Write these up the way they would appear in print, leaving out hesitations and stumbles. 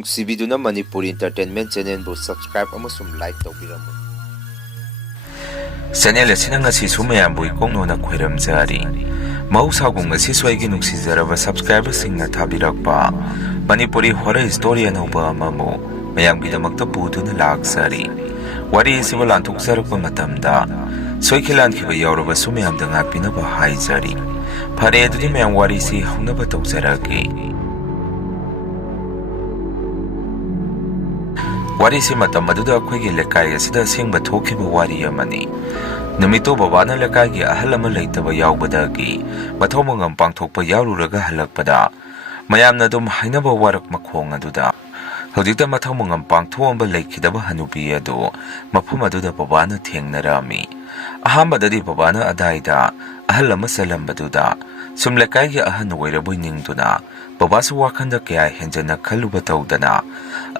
ꯅꯨꯡꯁꯤꯕꯤꯗꯨꯅ Manipuri entertainment ꯆꯦꯅꯦꯜꯕꯨ subscribe ꯑꯃꯁꯨꯡ like ꯇꯧꯕꯤꯔꯝꯃꯨ꯫ Channel ꯑꯁꯤꯅ ꯉꯁꯤꯁꯨ ꯃꯌꯥꯝꯕꯨ ꯏꯀꯣꯛꯅꯣꯅ ꯈꯣꯏꯔꯝꯖꯔꯤ꯫ ꯃꯍꯧꯁꯥꯒꯨꯝ ꯉꯁꯤꯁꯨ ꯑꯩꯒꯤ ꯅꯨꯡꯁꯤꯖꯔꯕ ꯁꯕꯁꯀ꯭ꯔꯥꯏꯕꯔꯁꯤꯡꯅ ꯊꯥꯕꯤꯔꯛꯄ ꯃꯅꯤꯄꯨꯔꯤ ꯍꯣꯔꯔ ꯁ꯭ꯇꯣꯔꯤ ꯑꯅꯧꯕ ꯑꯃꯕꯨ ꯃꯌꯥꯝꯒꯤꯗꯃꯛꯇ ꯄꯨꯗꯨꯅ ꯂꯥꯛꯆꯔꯤ꯫ ꯋꯥꯔꯤ ꯑꯁꯤꯕꯨ ꯂꯥꯟꯊꯣꯛꯆꯔꯛꯄ ꯃꯇꯝꯗ ꯁꯣꯏꯈꯤ ꯂꯥꯟꯈꯤꯕ ꯌꯥꯎꯔꯕꯁꯨ ꯃꯌꯥꯝꯗ ꯉꯥꯛꯄꯤꯅꯕ ꯍꯥꯏꯖꯔꯤ꯫ ꯐꯔꯦ ꯑꯗꯨꯗꯤ ꯃꯌꯥꯝ ꯋꯥꯔꯤꯁꯤ ꯍꯧꯅꯕ ꯇꯧꯖꯔꯒꯦ꯫ ꯋꯥꯔꯤꯁꯤ ꯃꯇꯝ ꯑꯗꯨꯗ ꯑꯩꯈꯣꯏꯒꯤ ꯂꯩꯀꯥꯏ ꯑꯁꯤꯗ ꯑꯁꯦꯡꯕ ꯊꯣꯛꯈꯤꯕ ꯋꯥꯔꯤ ꯑꯃꯅꯤ꯫ ꯅꯨꯃꯤꯠꯇꯨ ꯕꯕꯥꯅ ꯂꯩꯀꯥꯏꯒꯤ ꯑꯍꯜ ꯑꯃ ꯂꯩꯇꯕ ꯌꯥꯎꯕꯗꯒꯤ ꯃꯊꯧ ꯃꯉꯝ ꯄꯥꯡꯊꯣꯛꯄ ꯌꯥꯎꯔꯨꯔꯒ ꯍꯜꯂꯛꯄꯗ ꯃꯌꯥꯝꯅ ꯑꯗꯨꯝ ꯍꯥꯏꯅꯕ ꯋꯥꯔꯛ ꯃꯈꯣꯡ ꯑꯗꯨꯗ ꯍꯧꯖꯤꯛꯇ ꯃꯊꯧ ꯃꯉꯝ ꯄꯥꯡꯊꯣꯛꯑꯝꯕ ꯂꯩꯈꯤꯗꯕ ꯍꯅꯨꯕꯤ ꯑꯗꯨ ꯃꯐꯝ ꯑꯗꯨꯗ ꯕꯕꯥꯅ ꯊꯦꯡꯅꯔꯝꯃꯤ꯫ ꯑꯍꯥꯟꯕꯗꯗꯤ ꯕꯕꯥꯅ ꯑꯗꯥꯏꯗ ꯑꯍꯜ ꯑꯃ ꯆꯠꯂꯝꯕꯗꯨꯗ ꯁꯨꯝ ꯂꯩꯀꯥꯏꯒꯤ ꯑꯍꯟ ꯑꯣꯏꯔꯕꯣꯏ ꯅꯤꯡꯗꯨꯅ ꯕꯕꯥꯁꯨ ꯋꯥꯈꯟꯗ ꯀꯌꯥ ꯍꯦꯟꯖꯟꯅ ꯈꯜꯂꯨꯕ ꯇꯧꯗꯅ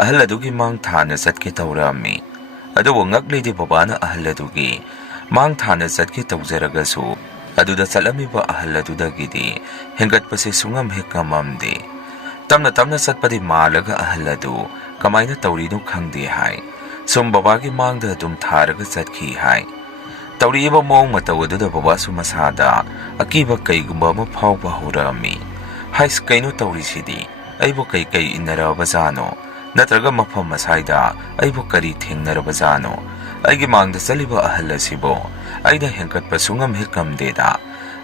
ꯑꯍꯜ ꯑꯗꯨꯒꯤ ꯃꯥꯡ ꯊꯥꯅ ꯆꯠꯀꯦ ꯇꯧꯔꯝꯃꯤ꯫ ꯑꯗꯨꯕꯨ ꯉꯛꯂꯤꯗꯤ ꯕꯕꯥꯅ ꯑꯍꯜ ꯑꯗꯨꯒꯤ ꯃꯥꯡ ꯊꯥꯅ ꯆꯠꯀꯦ ꯇꯧꯖꯔꯒꯁꯨ ꯑꯗꯨꯗ ꯆꯠꯂꯝꯃꯤꯕ ꯑꯍꯜ ꯑꯗꯨꯗꯒꯤꯗꯤ ꯍꯦꯟꯒꯠꯄꯁꯦ ꯁꯨꯡꯉꯝ ꯍꯦꯛ ꯉꯝꯃꯝꯗꯦ꯫ ꯇꯞꯅ ꯇꯞꯅ ꯆꯠꯄꯗꯤ ꯃꯥꯜꯂꯒ ꯑꯍꯜ ꯑꯗꯨ ꯀꯃꯥꯏꯅ ꯇꯧꯔꯤꯅꯣ ꯈꯪꯗꯦ ꯍꯥꯏ꯫ ꯁꯨꯝ ꯕꯕꯥꯒꯤ ꯃꯥꯡꯗ ꯑꯗꯨꯝ ꯊꯥꯔꯒ ꯆꯠꯈꯤ ꯍꯥꯏ꯫ ꯇꯧꯔꯤꯕ ꯃꯑꯣꯡ ꯃꯇꯧ ꯑꯗꯨꯗ ꯕꯕꯥꯁꯨ ꯃꯁꯥꯗ ꯑꯀꯤꯕ ꯀꯩꯒꯨꯝꯕ ꯑꯃ ꯐꯥꯎꯕ ꯍꯧꯔꯛꯑꯝꯃꯤ꯫ ꯍꯥꯏꯁ ꯀꯩꯅꯣ ꯇꯧꯔꯤꯁꯤꯗꯤ ꯑꯩꯕꯨ ꯀꯩ ꯏꯟꯅꯔꯕꯖꯥꯠꯅꯣ? ꯅꯠꯇ꯭ꯔꯒ ꯃꯐꯝ ꯑꯁꯥꯏꯗ ꯑꯩꯕꯨ ꯀꯔꯤ ꯊꯦꯡꯅꯔꯕꯖꯥꯠꯅꯣ? ꯑꯩꯒꯤ ꯃꯥꯡꯗ ꯆꯠꯂꯤꯕ ꯑꯍꯜ ꯑꯁꯤꯕꯨ ꯑꯩꯅ ꯍꯦꯟꯀꯠꯄ ꯁꯨꯡꯉꯝ ꯍꯦꯛ ꯉꯝꯗꯦꯗ꯫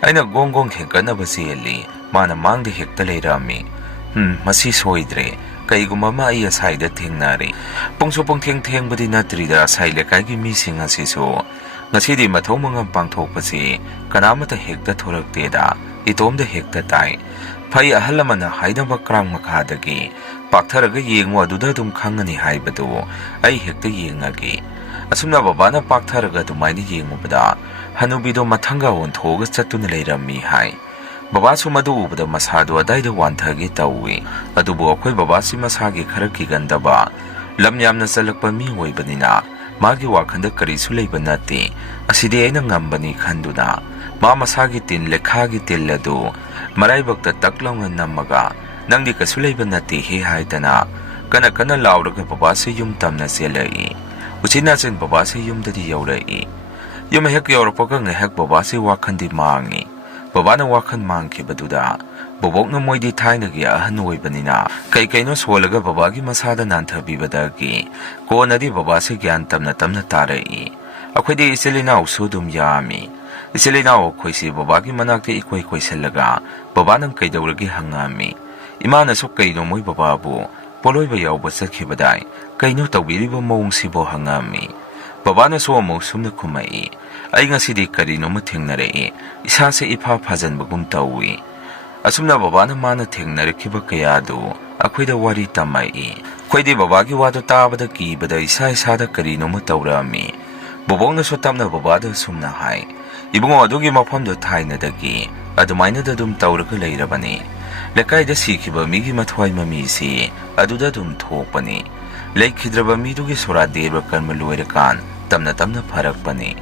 ꯑꯩꯅ ꯒꯣꯡ ꯍꯦꯟꯀꯠꯅꯕ ꯆꯦꯜꯂꯤ, ꯃꯥꯅ ꯃꯥꯡꯗ ꯍꯦꯛꯇ ꯂꯩꯔꯝꯃꯤ꯫ ꯃꯁꯤ ꯁꯣꯏꯗ꯭ꯔꯦ, ꯀꯩꯒꯨꯝꯕ ꯑꯃ ꯑꯩ ꯑꯁꯥꯏꯗ ꯊꯦꯡꯅꯔꯤ꯫ ꯄꯨꯡꯁꯨ ꯄꯨꯡꯊꯦꯡ ꯊꯦꯡꯕꯗꯤ ꯅꯠꯇ꯭ꯔꯤꯗ ꯑꯁꯥꯏ ꯂꯩꯀꯥꯏꯒꯤ ꯃꯤꯁꯤꯡ ꯑꯁꯤꯁꯨ ꯉꯁꯤꯗꯤ ꯃꯊꯧ ꯃꯉꯝ ꯄꯥꯡꯊꯣꯛꯄꯁꯤ ꯀꯅꯥꯃꯠꯇ ꯍꯦꯛꯇ ꯊꯣꯔꯛꯇꯦꯗ, ꯏꯇꯣꯝꯗ ꯍꯦꯛꯇ ꯇꯥꯏ꯫ ꯐꯩ ꯑꯍꯜ ꯑꯃꯅ ꯍꯥꯏꯅꯕ ꯀ꯭ꯔꯥꯡ ꯃꯈꯥꯗꯒꯤ ꯄꯥꯛꯊꯔꯒ ꯌꯦꯡꯉꯨ ꯑꯗꯨꯗ ꯑꯗꯨꯝ ꯈꯪꯉꯅꯤ ꯍꯥꯏꯕꯗꯨ ꯑꯩ ꯍꯦꯛꯇ ꯌꯦꯡꯉꯒꯦ꯫ ꯑꯁꯨꯝꯅ ꯕꯕꯥꯅ ꯄꯥꯛꯊꯔꯒ ꯑꯗꯨꯃꯥꯏꯅ ꯌꯦꯡꯉꯨꯕꯗ ꯍꯅꯨꯕꯤꯗꯣ ꯃꯊꯪꯒ ꯑꯣꯟꯊꯣꯛꯑꯒ ꯆꯠꯇꯨꯅ ꯂꯩꯔꯝꯃꯤ ꯍꯥꯏ꯫ ꯕꯕꯥꯁꯨ ꯃꯗꯨ ꯎꯕꯗ ꯃꯁꯥꯗꯣ ꯑꯗꯥꯏꯗ ꯋꯥꯟꯊꯒꯦ ꯇꯧꯏ꯫ ꯑꯗꯨꯕꯨ ꯑꯩꯈꯣꯏ ꯕꯕꯥꯁꯤ ꯃꯁꯥꯒꯤ ꯈꯔ ꯀꯤꯒꯟꯗꯕ, ꯂꯝ ꯌꯥꯝꯅ ꯆꯠꯂꯛꯄ ꯃꯤ ꯑꯣꯏꯕꯅꯤꯅ ꯃꯥꯒꯤ ꯋꯥꯈꯟꯗ ꯀꯔꯤꯁꯨ ꯂꯩꯕ ꯅꯠꯇꯦ꯫ ꯑꯁꯤꯗꯤ ꯑꯩꯅ ꯉꯝꯕꯅꯤ ꯈꯟꯗꯨꯅ ꯃꯥ ꯃꯁꯥꯒꯤ ꯇꯤꯟ ꯂꯩꯈꯥꯒꯤ ꯇꯤꯜ ꯑꯗꯨ ꯃꯔꯥꯏꯕꯛꯇ ꯇꯛ ꯂꯥꯎꯅ ꯅꯝꯃꯒ ꯅꯪꯗꯤ ꯀꯩꯁꯨ ꯂꯩꯕ ꯅꯠꯇꯦꯍꯦ ꯍꯥꯏꯗꯅ ꯀꯟꯅ ꯀꯟꯅ ꯂꯥꯎꯔꯒ ꯕꯕꯥꯁꯤ ꯌꯨꯝ ꯇꯝꯅ ꯆꯦꯜꯂꯛꯏ꯫ ꯎꯆꯤꯟꯅꯥꯆꯤꯟ ꯕꯕꯥꯁꯤ ꯌꯨꯝꯗꯗꯤ ꯌꯧꯔꯛꯏ꯫ ꯌꯨꯝ ꯍꯦꯛ ꯌꯧꯔꯛꯄꯒ ꯉꯥꯏꯍꯥꯛ ꯕꯕꯥꯁꯤ ꯋꯥꯈꯟꯗꯤ ꯃꯥꯡꯉꯤ꯫ ꯕꯕꯥꯅ ꯋꯥꯈꯟ ꯃꯥꯡꯈꯤꯕꯗꯨꯗ ꯕꯣꯕꯣꯛꯅ ꯃꯣꯏꯗꯤ ꯊꯥꯏꯅꯒꯤ ꯑꯍꯟ ꯑꯣꯏꯕꯅꯤꯅ ꯀꯩꯅꯣ ꯁꯣꯜꯂꯒ ꯕꯕꯥꯒꯤ ꯃꯁꯥꯗ ꯅꯥꯟꯊꯕꯤꯕꯗꯒꯤ ꯀꯣꯟꯅꯗꯤ ꯕꯕꯥꯁꯤ ꯒ꯭ꯌꯥꯟ ꯇꯞꯅ ꯇꯥꯔꯛꯏ꯫ ꯑꯩꯈꯣꯏꯗꯤ ꯏꯆꯤꯜ ꯏꯅꯥꯎꯁꯨ ꯑꯗꯨꯝ ꯌꯥꯝꯃꯤ꯫ ꯏꯆꯤꯜ ꯏꯅꯥꯎ ꯑꯩꯈꯣꯏꯁꯤ ꯕꯕꯥꯒꯤ ꯃꯅꯥꯛꯇ ꯏꯀꯣꯏ ꯀꯣꯏꯁꯤꯜꯂꯒ ꯕꯕꯥ ꯅꯪ ꯀꯩꯗꯧꯔꯒꯦ ꯍꯪꯉꯝꯃꯤ꯫ ꯏꯃꯥꯅꯁꯨ ꯀꯩꯅꯣ ꯃꯣꯏ ꯕꯕꯥꯕꯨ ꯄꯣꯠꯂꯣꯏꯕ ꯌꯥꯎꯕ ꯆꯠꯈꯤꯕꯗꯥꯏ, ꯀꯩꯅꯣ ꯇꯧꯕꯤꯔꯤꯕ ꯃꯑꯣꯡꯁꯤꯕꯨ ꯍꯪꯉꯝꯃꯤ꯫ ꯕꯕꯥꯅꯁꯨ ꯑꯃꯨꯛ ꯁꯨꯝꯅ ꯈꯨꯝꯃꯛꯏ, ꯑꯩ ꯉꯁꯤꯗꯤ ꯀꯔꯤꯅꯣꯃ ꯊꯦꯡꯅꯔꯛꯏ, ꯏꯁꯥꯁꯦ ꯏꯐꯥ ꯐꯥꯖꯟꯕꯒꯨꯝ ꯇꯧꯏ꯫ ꯑꯁꯨꯝꯅ ꯕꯕꯥꯅ ꯃꯥꯅ ꯊꯦꯡꯅꯔꯛꯈꯤꯕ ꯀꯌꯥꯗꯨ ꯑꯩꯈꯣꯏꯗ ꯋꯥꯔꯤ ꯇꯝꯃꯛꯏ꯫ ꯑꯩꯈꯣꯏꯗꯤ ꯕꯕꯥꯒꯤ ꯋꯥꯗꯨ ꯇꯥꯕꯗ ꯀꯤꯕꯗ ꯏꯁꯥꯗ ꯀꯔꯤꯅꯣꯃ ꯇꯧꯔꯛꯑꯝꯃꯤ꯫ ꯕꯣꯕꯣꯛꯅꯁꯨ ꯇꯞꯅ ꯕꯕꯥꯗ ꯁꯨꯝꯅ ꯍꯥꯏ, ꯏꯕꯨꯡꯉꯣ ꯑꯗꯨꯒꯤ ꯃꯐꯝꯗꯨ ꯊꯥꯏꯅꯗꯒꯤ ꯑꯗꯨꯃꯥꯏꯅꯗ ꯑꯗꯨꯝ ꯇꯧꯔꯒ ꯂꯩꯔꯕꯅꯤ꯫ ꯂꯩꯀꯥꯏꯗ ꯁꯤꯈꯤꯕ ꯃꯤꯒꯤ ꯃꯊ꯭ꯋꯥꯏ ꯃꯃꯤꯁꯤ ꯑꯗꯨꯗ ꯑꯗꯨꯝ ꯊꯣꯛꯄꯅꯤ꯫ ꯂꯩꯈꯤꯗ꯭ꯔꯕ ꯃꯤꯗꯨꯒꯤ ꯁꯣꯔꯥ ꯗꯦꯕ ꯀꯔꯃ ꯂꯣꯏꯔꯀꯥꯟ ꯇꯞꯅ ꯐꯔꯛꯄꯅꯤ꯫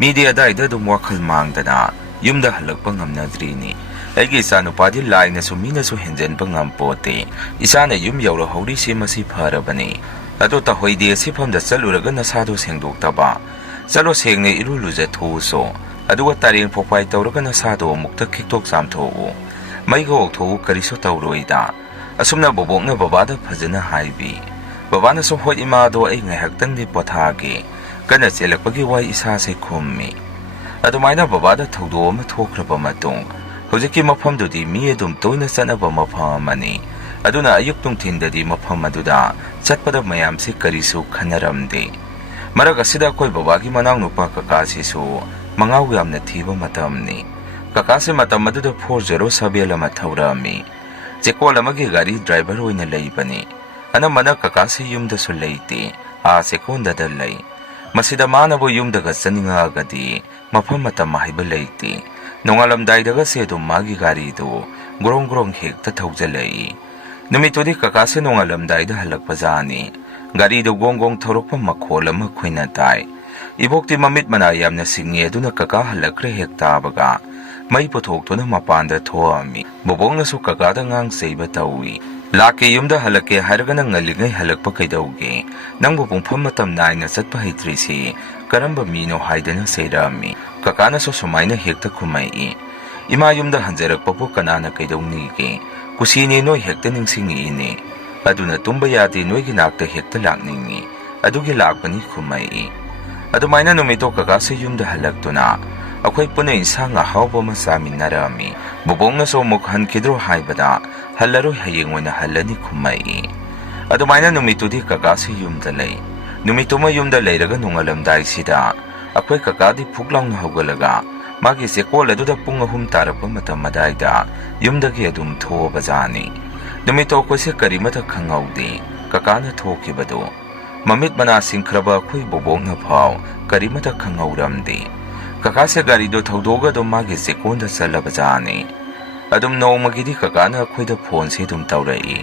ꯃꯤꯗꯤ ꯑꯗꯥꯏꯗ ꯑꯗꯨꯝ ꯋꯥꯈꯜ ꯃꯥꯡꯗꯅ ꯌꯨꯝꯗ ꯍꯜꯂꯛꯄ ꯉꯝꯅꯗ꯭ꯔꯤꯅꯤ꯫ ꯑꯩꯒꯤ ꯏꯆꯥꯅꯨꯄꯥꯗꯤ ꯂꯥꯏꯅꯁꯨ ꯃꯤꯅꯁꯨ ꯍꯦꯟꯖꯟꯕ ꯉꯝꯄꯣꯠꯇꯦ꯫ ꯏꯆꯥꯅ ꯌꯨꯝ ꯌꯧꯔꯍꯧꯔꯤꯁꯤ ꯃꯁꯤ ꯐꯔꯕꯅꯤ꯫ ꯑꯗꯣ ꯇꯍꯣꯏꯗꯤ ꯑꯁꯤꯐꯝꯗ ꯆꯠꯂꯨꯔꯒ ꯅꯁꯥꯗꯣ ꯁꯦꯡꯗꯣꯛꯇꯕ, ꯆꯠꯂꯣ ꯁꯦꯡꯅ ꯏꯔꯨ ꯂꯨꯖꯊꯣꯛꯎꯁꯣ, ꯑꯗꯨꯒ ꯇꯔꯦꯡ ꯄꯣꯛꯄꯥꯏ ꯇꯧꯔꯒ ꯅꯁꯥꯗꯣ ꯑꯃꯨꯛꯇ ꯈꯤꯛꯇꯣꯛ ꯆꯥꯝꯊꯣꯛꯎ, ꯃꯩꯒ ꯑꯣꯛꯊꯣꯛꯎ, ꯀꯔꯤꯁꯨ ꯇꯧꯔꯣꯏꯗ꯫ ꯑꯁꯨꯝꯅ ꯕꯣꯕꯣꯛꯅ ꯕꯕꯥꯗ ꯐꯖꯅ ꯍꯥꯏꯕꯤ꯫ ꯕꯕꯥꯅꯁꯨ ꯍꯣꯏ ꯏꯃꯥꯗꯣ ꯑꯩ ꯉꯥꯏꯍꯥꯛꯇꯪꯗꯤ ꯄꯣꯊꯥꯒꯦ, ꯀꯟꯅ ꯆꯦꯜꯂꯛꯄꯒꯤ ꯋꯥꯏ ꯏꯁꯥꯁꯦ ꯈꯨꯝꯃꯤ꯫ ꯑꯗꯨꯃꯥꯏꯅ ꯕꯕꯥꯗ ꯊꯧꯗꯣꯛ ꯑꯃ ꯊꯣꯛꯈ꯭ꯔꯕ ꯃꯇꯨꯡ ꯍꯧꯖꯤꯛꯀꯤ ꯃꯐꯝꯗꯨꯗꯤ ꯃꯤ ꯑꯗꯨꯝ ꯇꯣꯏꯅ ꯆꯠꯅꯕ ꯃꯐꯝ ꯑꯃꯅꯤ꯫ ꯑꯗꯨꯅ ꯑꯌꯨꯛ ꯅꯨꯡꯊꯤꯟꯗꯗꯤ ꯃꯐꯝ ꯑꯗꯨꯗ ꯆꯠꯄꯗ ꯃꯌꯥꯝꯁꯤ ꯀꯔꯤꯁꯨ ꯈꯟꯅꯔꯝꯗꯦ꯫ ꯃꯔꯛ ꯑꯁꯤꯗ ꯑꯩꯈꯣꯏ ꯕꯕꯥꯒꯤ ꯃꯅꯥꯎꯅꯨꯄꯥ ꯀꯀꯥꯁꯤꯁꯨ ꯃꯉꯥꯎ ꯌꯥꯝꯅ ꯊꯤꯕ ꯃꯇꯝꯅꯤ꯫ ꯀꯀꯥꯁꯤ ꯃꯇꯝ ꯑꯗꯨꯗ 407 ꯑꯃ ꯊꯧꯔꯛꯑꯝꯃꯤ꯫ ꯆꯦꯀꯣꯜ ꯑꯃꯒꯤ ꯒꯥꯔꯤ ꯗ꯭ꯔꯥꯏꯚꯔ ꯑꯣꯏꯅ ꯂꯩꯕꯅꯤ꯫ ꯑꯅꯝꯕꯅ ꯀꯀꯥꯁꯤ ꯌꯨꯝꯗꯁꯨ ꯂꯩꯇꯦ, ꯆꯦꯀꯣꯟꯗꯗ ꯂꯩ꯫ ꯃꯁꯤꯗ ꯃꯥꯅꯕꯨ ꯌꯨꯝꯗꯒ ꯆꯠꯅꯤꯡꯉꯛꯑꯒꯗꯤ ꯃꯐꯝ ꯃꯇꯝ ꯍꯥꯏꯕ ꯂꯩꯇꯦ꯫ ꯅꯣꯡꯉꯥꯜꯂꯝꯗꯥꯏꯗꯒꯁꯦ ꯑꯗꯨꯝ ꯃꯥꯒꯤ ꯒꯥꯔꯤꯗꯨ ꯒ꯭ꯔꯣꯡ ꯍꯦꯛꯇ ꯊꯧꯖꯜꯂꯛꯏ꯫ ꯅꯨꯃꯤꯠꯇꯨꯗꯤ ꯀꯀꯥꯁꯦ ꯅꯣꯡꯉꯥꯜꯂꯝꯗꯥꯏꯗ ꯍꯜꯂꯛꯄꯖꯥꯠꯅꯤ꯫ ꯒꯥꯔꯤꯗꯨ ꯒꯣꯡ ꯊꯧꯔꯛꯄ ꯃꯈꯣꯜ ꯑꯃ ꯑꯩꯈꯣꯏꯅ ꯇꯥꯏ꯫ ꯏꯕꯣꯛꯇꯤ ꯃꯃꯤꯠ ꯃꯅꯥ ꯌꯥꯝꯅ ꯁꯤꯡꯉꯤ, ꯑꯗꯨꯅ ꯀꯀꯥ ꯍꯜꯂꯛꯈ꯭ꯔꯦ ꯍꯦꯛ ꯇꯥꯕꯒ ꯃꯩ ꯄꯨꯊꯣꯛꯇꯨꯅ ꯃꯄꯥꯟꯗ ꯊꯣꯛꯑꯝꯃꯤ꯫ ꯕꯣꯕꯣꯛꯅꯁꯨ ꯀꯀꯥꯗ ꯉꯥꯡ ꯆꯩꯕ ꯇꯧꯏ꯫ ꯂꯥꯛꯀꯦ ꯌꯨꯝꯗ ꯍꯜꯂꯛꯀꯦ ꯍꯥꯏꯔꯒꯅ ꯉꯜꯂꯤꯉꯩ ꯍꯜꯂꯛꯄ ꯀꯩꯗꯧꯒꯦ? ꯅꯪꯕꯨ ꯄꯨꯡꯐꯝ ꯃꯇꯝ ꯅꯥꯏꯅ ꯆꯠꯄ ꯍꯩꯇ꯭ꯔꯤꯁꯤ ꯀꯔꯝꯕ ꯃꯤꯅꯣ ꯍꯥꯏꯗꯨꯅ ꯆꯩꯔꯛꯑꯝꯃꯤ꯫ ꯀꯀꯥꯅꯁꯨ ꯁꯨꯃꯥꯏꯅ ꯍꯦꯛꯇ ꯈꯨꯝꯃꯛꯏ꯫ ꯏꯃꯥ ꯌꯨꯝꯗ ꯍꯟꯖꯔꯛꯄꯕꯨ ꯀꯅꯥꯅ ꯀꯩꯗꯧꯅꯤꯒꯦ? ꯀꯨꯁꯤꯅꯤ ꯅꯣꯏ ꯍꯦꯛꯇ ꯅꯤꯡꯁꯤꯡꯉꯛꯏꯅꯦ꯫ ꯑꯗꯨꯅ ꯇꯨꯝꯕ ꯌꯥꯗꯦ ꯅꯣꯏꯒꯤ ꯅꯥꯛꯇ ꯍꯦꯛꯇ ꯂꯥꯛꯅꯤꯡꯉꯤ꯫ ꯑꯗꯨꯒꯤ ꯂꯥꯛꯄꯅꯤ ꯈꯨꯝꯃꯛꯏ꯫ ꯑꯗꯨꯃꯥꯏꯅ ꯅꯨꯃꯤꯠꯇꯣ ꯀꯀꯥꯁꯦ ꯌꯨꯝꯗ ꯍꯜꯂꯛꯇꯨꯅ ꯑꯩꯈꯣꯏ ꯄꯨꯟꯅ ꯏꯟꯁꯥꯡ ꯑꯍꯥꯎꯕ ꯑꯃ ꯆꯥꯃꯤꯟꯅꯔꯝꯃꯤ꯫ ꯕꯣꯕꯣꯛꯅꯁꯨ ꯑꯃꯨꯛ ꯍꯟꯈꯤꯗ꯭ꯔꯣ ꯍꯥꯏꯕꯗ ꯍꯜꯂꯔꯣꯏ ꯍꯌꯦꯡ ꯑꯣꯏꯅ ꯍꯜꯂꯅꯤ ꯈꯨꯝꯃꯛꯏ꯫ ꯑꯗꯨꯃꯥꯏꯅ ꯅꯨꯃꯤꯠꯇꯨꯗꯤ ꯀꯀꯥꯁꯤ ꯌꯨꯝꯗ ꯂꯩ꯫ ꯅꯨꯃꯤꯠꯇꯨꯃ ꯌꯨꯝꯗ ꯂꯩꯔꯒ ꯅꯣꯡꯉꯥꯜꯂꯝꯗꯥꯏꯁꯤꯗ ꯑꯩꯈꯣꯏ ꯀꯀꯥꯗꯤ ꯐꯨꯛ ꯂꯥꯎꯅ ꯍꯧꯒꯠꯂꯒ ꯃꯥꯒꯤ ꯆꯦꯀꯣꯜ ꯑꯗꯨꯗ ꯄꯨꯡ 3 ꯇꯥꯔꯛꯄ ꯃꯇꯝ ꯑꯗꯥꯏꯗ ꯌꯨꯝꯗꯒꯤ ꯑꯗꯨꯝ ꯊꯣꯛꯑꯕꯖꯥꯠꯅꯤ꯫ ꯅꯨꯃꯤꯠꯇꯣ ꯑꯩꯈꯣꯏꯁꯦ ꯀꯔꯤꯃꯠꯇ ꯈꯪꯍꯧꯗꯦ ꯀꯀꯥꯅ ꯊꯣꯛꯈꯤꯕꯗꯣ꯫ ꯃꯃꯤꯠ ꯃꯅꯥ ꯁꯤꯡꯈ꯭ꯔꯕ ꯑꯩꯈꯣꯏ ꯕꯣꯕꯣꯛꯅ ꯐꯥꯎ ꯀꯔꯤꯃꯠꯇ ꯈꯪꯍꯧꯔꯝꯗꯦ꯫ ꯀꯀꯥꯁꯦ ꯒꯥꯔꯤꯗꯣ ꯊꯧꯗꯣꯛꯑꯒ ꯑꯗꯨꯝ ꯃꯥꯒꯤ ꯆꯦꯀꯣꯟꯗ ꯆꯠꯂꯕꯖꯥꯠꯅꯤ꯫ ꯑꯗꯨꯝ ꯅꯣꯡꯃꯒꯤꯗꯤ ꯀꯀꯥꯅ ꯑꯩꯈꯣꯏꯗ ꯐꯣꯟꯁꯦ ꯑꯗꯨꯝ ꯇꯧꯔꯛꯏ꯫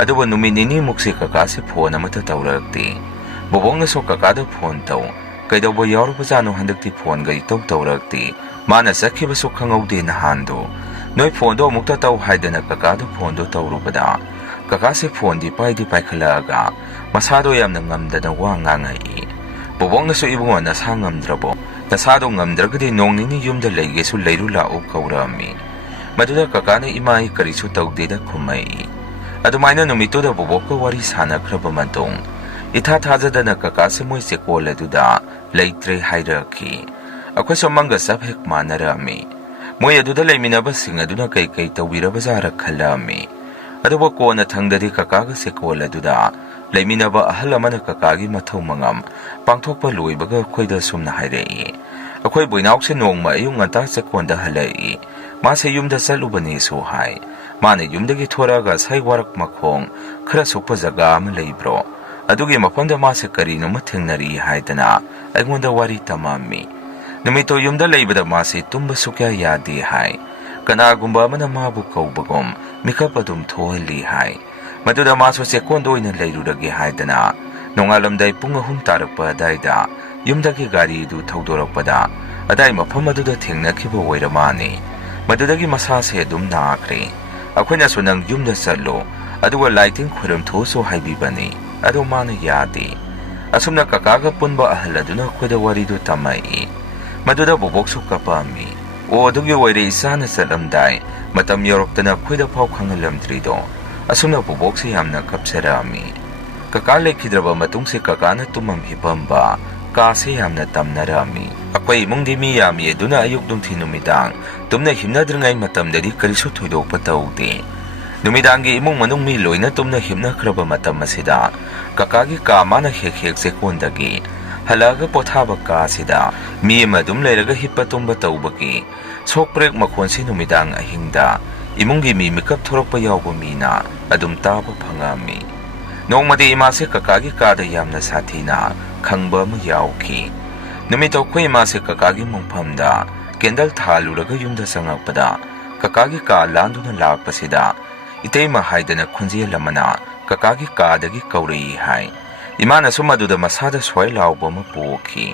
ꯑꯗꯨꯕꯨ ꯅꯨꯃꯤꯠ ꯅꯤꯅꯤꯃꯨꯛꯁꯦ ꯀꯀꯥꯁꯦ ꯐꯣꯟ ꯑꯃꯠꯇ ꯇꯧꯔꯛꯇꯦ꯫ ꯕꯣꯕꯣꯛꯅꯁꯨ ꯀꯀꯥꯗ ꯐꯣꯟ ꯇꯧ, ꯀꯩꯗꯧꯕ ꯌꯥꯎꯔꯕꯖꯥꯠꯅꯣ ꯍꯟꯗꯛꯇꯤ ꯐꯣꯟꯒ ꯏꯇꯧ ꯇꯧꯔꯛꯇꯦ, ꯃꯥꯅ ꯆꯠꯈꯤꯕꯁꯨ ꯈꯪꯍꯧꯗꯦ ꯅꯍꯥꯟꯗꯣ, ꯅꯣꯏ ꯐꯣꯟꯗꯣ ꯑꯃꯨꯛꯇ ꯇꯧ ꯍꯥꯏꯗꯅ ꯀꯀꯥꯗ ꯐꯣꯟꯗꯣ ꯇꯧꯔꯨꯕꯗ ꯀꯀꯥꯁꯦ ꯐꯣꯟꯗꯤ ꯄꯥꯏꯈꯠꯂꯛꯑꯒ ꯃꯁꯥꯗꯣ ꯌꯥꯝꯅ ꯉꯝꯗꯅ ꯋꯥ ꯉꯥꯡꯉꯛꯏ꯫ ꯕꯣꯕꯣꯛꯅꯁꯨ ꯏꯕꯨꯡꯉꯣ ꯅꯁꯥ ꯉꯝꯗ꯭ꯔꯕꯣ? ꯅꯁꯥꯗꯣ ꯉꯝꯗ꯭ꯔꯒꯗꯤ ꯅꯣꯡ ꯅꯤꯅꯤ ꯌꯨꯝꯗ ꯂꯩꯒꯦꯁꯨ ꯂꯩꯔꯨ ꯂꯥꯛꯎ ꯀꯧꯔꯛꯑꯝꯃꯤ꯫ ꯃꯗꯨꯗ ꯀꯀꯥꯅ ꯏꯃꯥ ꯑꯩ ꯀꯔꯤꯁꯨ ꯇꯧꯗꯦꯗ ꯈꯨꯝꯃꯛꯏ꯫ ꯑꯗꯨꯃꯥꯏꯅ ꯅꯨꯃꯤꯠꯇꯨꯗ ꯕꯣꯕꯣꯛꯀ ꯋꯥꯔꯤ ꯁꯥꯟꯅꯈ꯭ꯔꯕ ꯃꯇꯨꯡ ꯏꯊꯥ ꯊꯥꯖꯗꯅ ꯀꯀꯥꯁꯦ ꯃꯣꯏ ꯆꯦꯀꯣꯜ ꯑꯗꯨꯗ ꯂꯩꯇ꯭ꯔꯦ ꯍꯥꯏꯔꯛꯈꯤ꯫ ꯑꯩꯈꯣꯏꯁꯨ ꯃꯪꯒ ꯆꯞ ꯍꯦꯛ ꯃꯥꯟꯅꯔꯝꯃꯤ꯫ ꯃꯣꯏ ꯑꯗꯨꯗ ꯂꯩꯃꯤꯟꯅꯕꯁꯤꯡ ꯑꯗꯨꯅ ꯀꯩ ꯇꯧꯕꯤꯔꯕꯖꯥꯔ ꯈꯜꯂꯛꯑꯝꯃꯤ꯫ ꯑꯗꯨꯕꯨ ꯀꯣꯟꯅ ꯊꯪꯗꯗꯤ ꯀꯀꯥꯒ ꯆꯦꯀꯣꯜ ꯑꯗꯨꯗ ꯂꯩꯃꯤꯟꯅꯕ ꯑꯍꯜ ꯑꯃꯅ ꯀꯀꯥꯒꯤ ꯃꯊꯧ ꯃꯉꯝ ꯄꯥꯡꯊꯣꯛꯄ ꯂꯣꯏꯕꯒ ꯑꯩꯈꯣꯏꯗ ꯁꯨꯝꯅ ꯍꯥꯏꯔꯛꯏ꯫ ꯑꯩꯈꯣꯏ ꯕꯣꯏꯅꯥꯎꯁꯦ ꯅꯣꯡꯃ ꯑꯌꯨꯛ ꯉꯟꯇꯥ ꯆꯦꯀꯣꯟꯗ ꯍꯜꯂꯛꯏ꯫ ꯃꯥꯁꯦ ꯌꯨꯝꯗ ꯆꯠꯂꯨꯕꯅꯦꯁꯨ ꯍꯥꯏ꯫ ꯃꯥꯅ ꯌꯨꯝꯗꯒꯤ ꯊꯣꯔꯛꯑꯒ ꯁꯩ ꯋꯥꯔꯛ ꯃꯈꯣꯡ ꯈꯔ ꯁꯣꯛꯄ ꯖꯒꯥ ꯑꯃ ꯂꯩꯕ꯭ꯔꯣ? ꯑꯗꯨꯒꯤ ꯃꯐꯝꯗ ꯃꯥꯁꯦ ꯀꯔꯤꯅꯣꯃ ꯊꯦꯡꯅꯔꯤ ꯍꯥꯏꯗꯅ ꯑꯩꯉꯣꯟꯗ ꯋꯥꯔꯤ ꯇꯝꯃꯝꯃꯤ꯫ ꯅꯨꯃꯤꯠꯇꯣ ꯌꯨꯝꯗ ꯂꯩꯕꯗ ꯃꯥꯁꯦ ꯇꯨꯝꯕ ꯁꯨꯛꯌꯥ ꯌꯥꯗꯦ ꯍꯥꯏ꯫ ꯀꯅꯥꯒꯨꯝꯕ ꯑꯃꯅ ꯃꯥꯕꯨ ꯀꯧꯕꯒꯨꯝ ꯃꯤꯀꯞ ꯑꯗꯨꯝ ꯊꯣꯛꯍꯜꯂꯤ ꯍꯥꯏ꯫ ꯃꯗꯨꯗ ꯃꯥꯁꯨ ꯆꯦꯀꯣꯟꯗ ꯑꯣꯏꯅ ꯂꯩꯔꯨꯔꯒꯦ ꯍꯥꯏꯗꯅ ꯅꯣꯡꯉꯥꯜꯂꯝꯗꯥꯏ ꯄꯨꯡ 3 ꯇꯥꯔꯛꯄ ꯑꯗꯥꯏꯗ ꯌꯨꯝꯗꯒꯤ ꯒꯥꯔꯤꯗꯨ ꯊꯧꯗꯣꯔꯛꯄꯗ ꯑꯗꯥꯏ ꯃꯐꯝ ꯑꯗꯨꯗ ꯊꯦꯡꯅꯈꯤꯕ ꯑꯣꯏꯔ ꯃꯥꯅꯤ꯫ ꯃꯗꯨꯗꯒꯤ ꯃꯁꯥꯁꯦ ꯑꯗꯨꯝ ꯅꯥꯈ꯭ꯔꯦ꯫ ꯑꯩꯈꯣꯏꯅꯁꯨ ꯅꯪ ꯌꯨꯝꯗ ꯆꯠꯂꯣ ꯑꯗꯨꯒ ꯂꯥꯏꯇꯤꯡ ꯈꯣꯏꯔꯝꯊꯣꯛꯑꯁꯨ ꯍꯥꯏꯕꯤꯕꯅꯤ꯫ ꯑꯗꯣ ꯃꯥꯅ ꯌꯥꯗꯦ꯫ ꯑꯁꯨꯝꯅ ꯀꯀꯥꯒ ꯄꯨꯟꯕ ꯑꯍꯜ ꯑꯗꯨꯅ ꯑꯩꯈꯣꯏꯗ ꯋꯥꯔꯤꯗꯨ ꯇꯝꯃꯛꯏ꯫ ꯃꯗꯨꯗ ꯕꯣꯕꯣꯛꯁꯨ ꯀꯞꯄꯝꯃꯤ꯫ ꯑꯣ ꯑꯗꯨꯒꯤ ꯑꯣꯏꯔꯦ ꯏꯆꯥꯅ ꯆꯠꯂꯝꯗꯥꯏ ꯃꯇꯝ ꯌꯧꯔꯛꯇꯅ ꯑꯩꯈꯣꯏꯗ ꯐꯥꯎ ꯈꯪꯍꯜꯂꯝꯗ꯭ꯔꯤꯗꯣ꯫ ꯑꯁꯨꯝꯅ ꯕꯣꯕꯣꯛꯁꯦ ꯌꯥꯝꯅ ꯀꯞꯆꯔꯛꯑꯝꯃꯤ꯫ ꯀꯀꯥ ꯂꯩꯈꯤꯗ꯭ꯔꯕ ꯃꯇꯨꯡꯁꯦ ꯀꯀꯥꯅ ꯇꯨꯝꯃꯝ ꯍꯤꯞꯄꯝꯕ ꯀꯥꯁꯦ ꯌꯥꯝꯅ ꯇꯝꯅꯔꯝꯃꯤ꯫ ꯑꯩꯈꯣꯏ ꯏꯃꯨꯡꯗꯤ ꯃꯤ ꯌꯥꯝꯃꯤ ꯑꯗꯨꯅ ꯑꯌꯨꯛ ꯅꯨꯡꯊꯤꯜ ꯅꯨꯃꯤꯗꯥꯡ ꯇꯨꯝꯅ ꯍꯤꯞꯅꯗ꯭ꯔꯤꯉꯩ ꯃꯇꯝꯗꯗꯤ ꯀꯔꯤꯁꯨ ꯊꯣꯏꯗꯣꯛꯄ ꯇꯧꯗꯦ꯫ ꯅꯨꯃꯤꯗꯥꯡꯒꯤ ꯏꯃꯨꯡ ꯃꯅꯨꯡ ꯃꯤ ꯂꯣꯏꯅ ꯇꯨꯝꯅ ꯍꯤꯞꯅꯈ꯭ꯔꯕ ꯃꯇꯝ ꯑꯁꯤꯗ ꯀꯀꯥꯒꯤ ꯀꯥ ꯃꯥꯅ ꯍꯦꯛ ꯆꯦꯀꯣꯟꯗꯒꯤ ꯍꯜꯂꯛꯑꯒ ꯄꯣꯊꯥꯕ ꯀꯥꯁꯤꯗ ꯃꯤ ꯑꯃ ꯑꯗꯨꯝ ꯂꯩꯔꯒ ꯍꯤꯞꯄ ꯇꯨꯝꯕ ꯇꯧꯕꯒꯤ ꯁꯣꯛ ꯄ꯭ꯔꯦꯛ ꯃꯈꯣꯟꯁꯤ ꯅꯨꯃꯤꯗꯥꯡ ꯑꯍꯤꯡꯗ ꯏꯃꯨꯡꯒꯤ ꯃꯤ ꯃꯤꯀꯞ ꯊꯣꯔꯛꯄ ꯌꯥꯎꯕ ꯃꯤꯅ ꯑꯗꯨꯝ ꯇꯥꯕ ꯐꯪꯉꯝꯃꯤ꯫ ꯅꯣꯡꯃꯗꯤ ꯏꯃꯥꯁꯦ ꯀꯀꯥꯒꯤ ꯀꯥꯗ ꯌꯥꯝꯅ ꯁꯥꯊꯤꯅ ꯈꯪꯕ ꯑꯃ ꯌꯥꯎꯈꯤ꯫ ꯅꯨꯃꯤꯠꯇꯣ ꯑꯩꯈꯣꯏ ꯏꯃꯥꯁꯦ ꯀꯀꯥꯒꯤ ꯃꯪꯐꯝꯗ ꯀꯦꯟꯗꯜ ꯊꯥꯜꯂꯨꯔꯒ ꯌꯨꯝꯗ ꯆꯪꯉꯛꯄꯗ ꯀꯀꯥꯒꯤ ꯀꯥ ꯂꯥꯟꯗꯨꯅ ꯂꯥꯛꯄꯁꯤꯗ ꯏꯇꯩꯃ ꯍꯥꯏꯗꯅ ꯈꯣꯟꯖꯦꯜ ꯑꯃꯅ ꯀꯀꯥꯒꯤ ꯀꯥꯗꯒꯤ ꯀꯧꯔꯛꯏ ꯍꯥꯏ꯫ ꯏꯃꯥꯅꯁꯨ ꯃꯗꯨꯗ ꯃꯁꯥꯗ ꯁ꯭ꯋꯥꯏ ꯂꯥꯎꯕ ꯑꯃ ꯄꯣꯛꯈꯤ꯫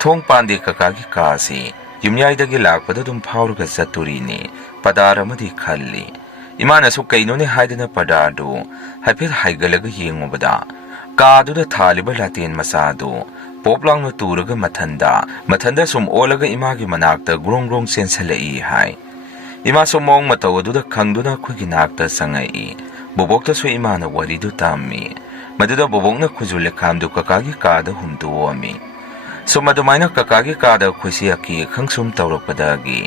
ꯊꯣꯡ ꯄꯥꯟꯗꯦ ꯀꯀꯥꯒꯤ ꯀꯥꯁꯤ ꯌꯨꯝꯌꯥꯏꯗꯒꯤ ꯂꯥꯛꯄꯗ ꯑꯗꯨꯝ ꯐꯥꯎꯔꯒ ꯆꯠꯇꯣꯔꯤꯅꯤ ꯄꯗꯥꯔ ꯑꯃꯗꯤ ꯈꯜꯂꯤ꯫ ꯏꯃꯥꯅꯁꯨ ꯀꯩꯅꯣꯅꯦ ꯍꯥꯏꯗꯅ ꯄꯗꯥꯔꯗꯨ ꯍꯥꯏꯐꯦꯠ ꯍꯥꯏꯒꯠꯂꯒ ꯌꯦꯡꯉꯨꯕꯗ ꯀꯥꯗꯨꯗ ꯊꯥꯜꯂꯤꯕ ꯂꯥꯇꯦꯟ ꯃꯆꯥꯗꯨ ꯄꯣꯞ ꯂꯥꯎꯅ ꯇꯨꯔꯒ ꯃꯊꯟꯗ ꯁꯨꯝ ꯑꯣꯜꯂꯒ ꯏꯃꯥꯒꯤ ꯃꯅꯥꯛꯇ ꯒ꯭ꯔꯣꯡ ꯒ꯭ꯔꯣꯡ ꯆꯦꯟꯁꯜꯂꯛꯏ ꯍꯥꯏ꯫ ꯏꯃꯥꯁꯨ ꯃꯑꯣꯡ ꯃꯇꯧ ꯑꯗꯨꯗ ꯈꯪꯗꯨꯅ ꯑꯩꯈꯣꯏꯒꯤ ꯅꯥꯛꯇ ꯆꯪꯉꯛꯏ꯫ ꯕꯣꯕꯣꯛꯇꯁꯨ ꯏꯃꯥꯅ ꯋꯥꯔꯤꯗꯨ ꯇꯝꯃꯤ꯫ ꯃꯗꯨꯗ ꯕꯣꯕꯣꯛꯅ ꯈꯨꯖꯨ ꯂꯩꯈꯥꯝꯗꯨ ꯀꯀꯥꯒꯤ ꯀꯥꯗ ꯍꯨꯝꯇꯣꯛꯑꯝꯃꯤ꯫ ꯁꯨꯝ ꯑꯗꯨꯃꯥꯏꯅ ꯀꯀꯥꯒꯤ ꯀꯥꯗ ꯑꯩꯈꯣꯏꯁꯦ ꯑꯀꯤ ꯑꯈꯪ ꯁꯨꯝ ꯇꯧꯔꯛꯄꯗꯒꯤ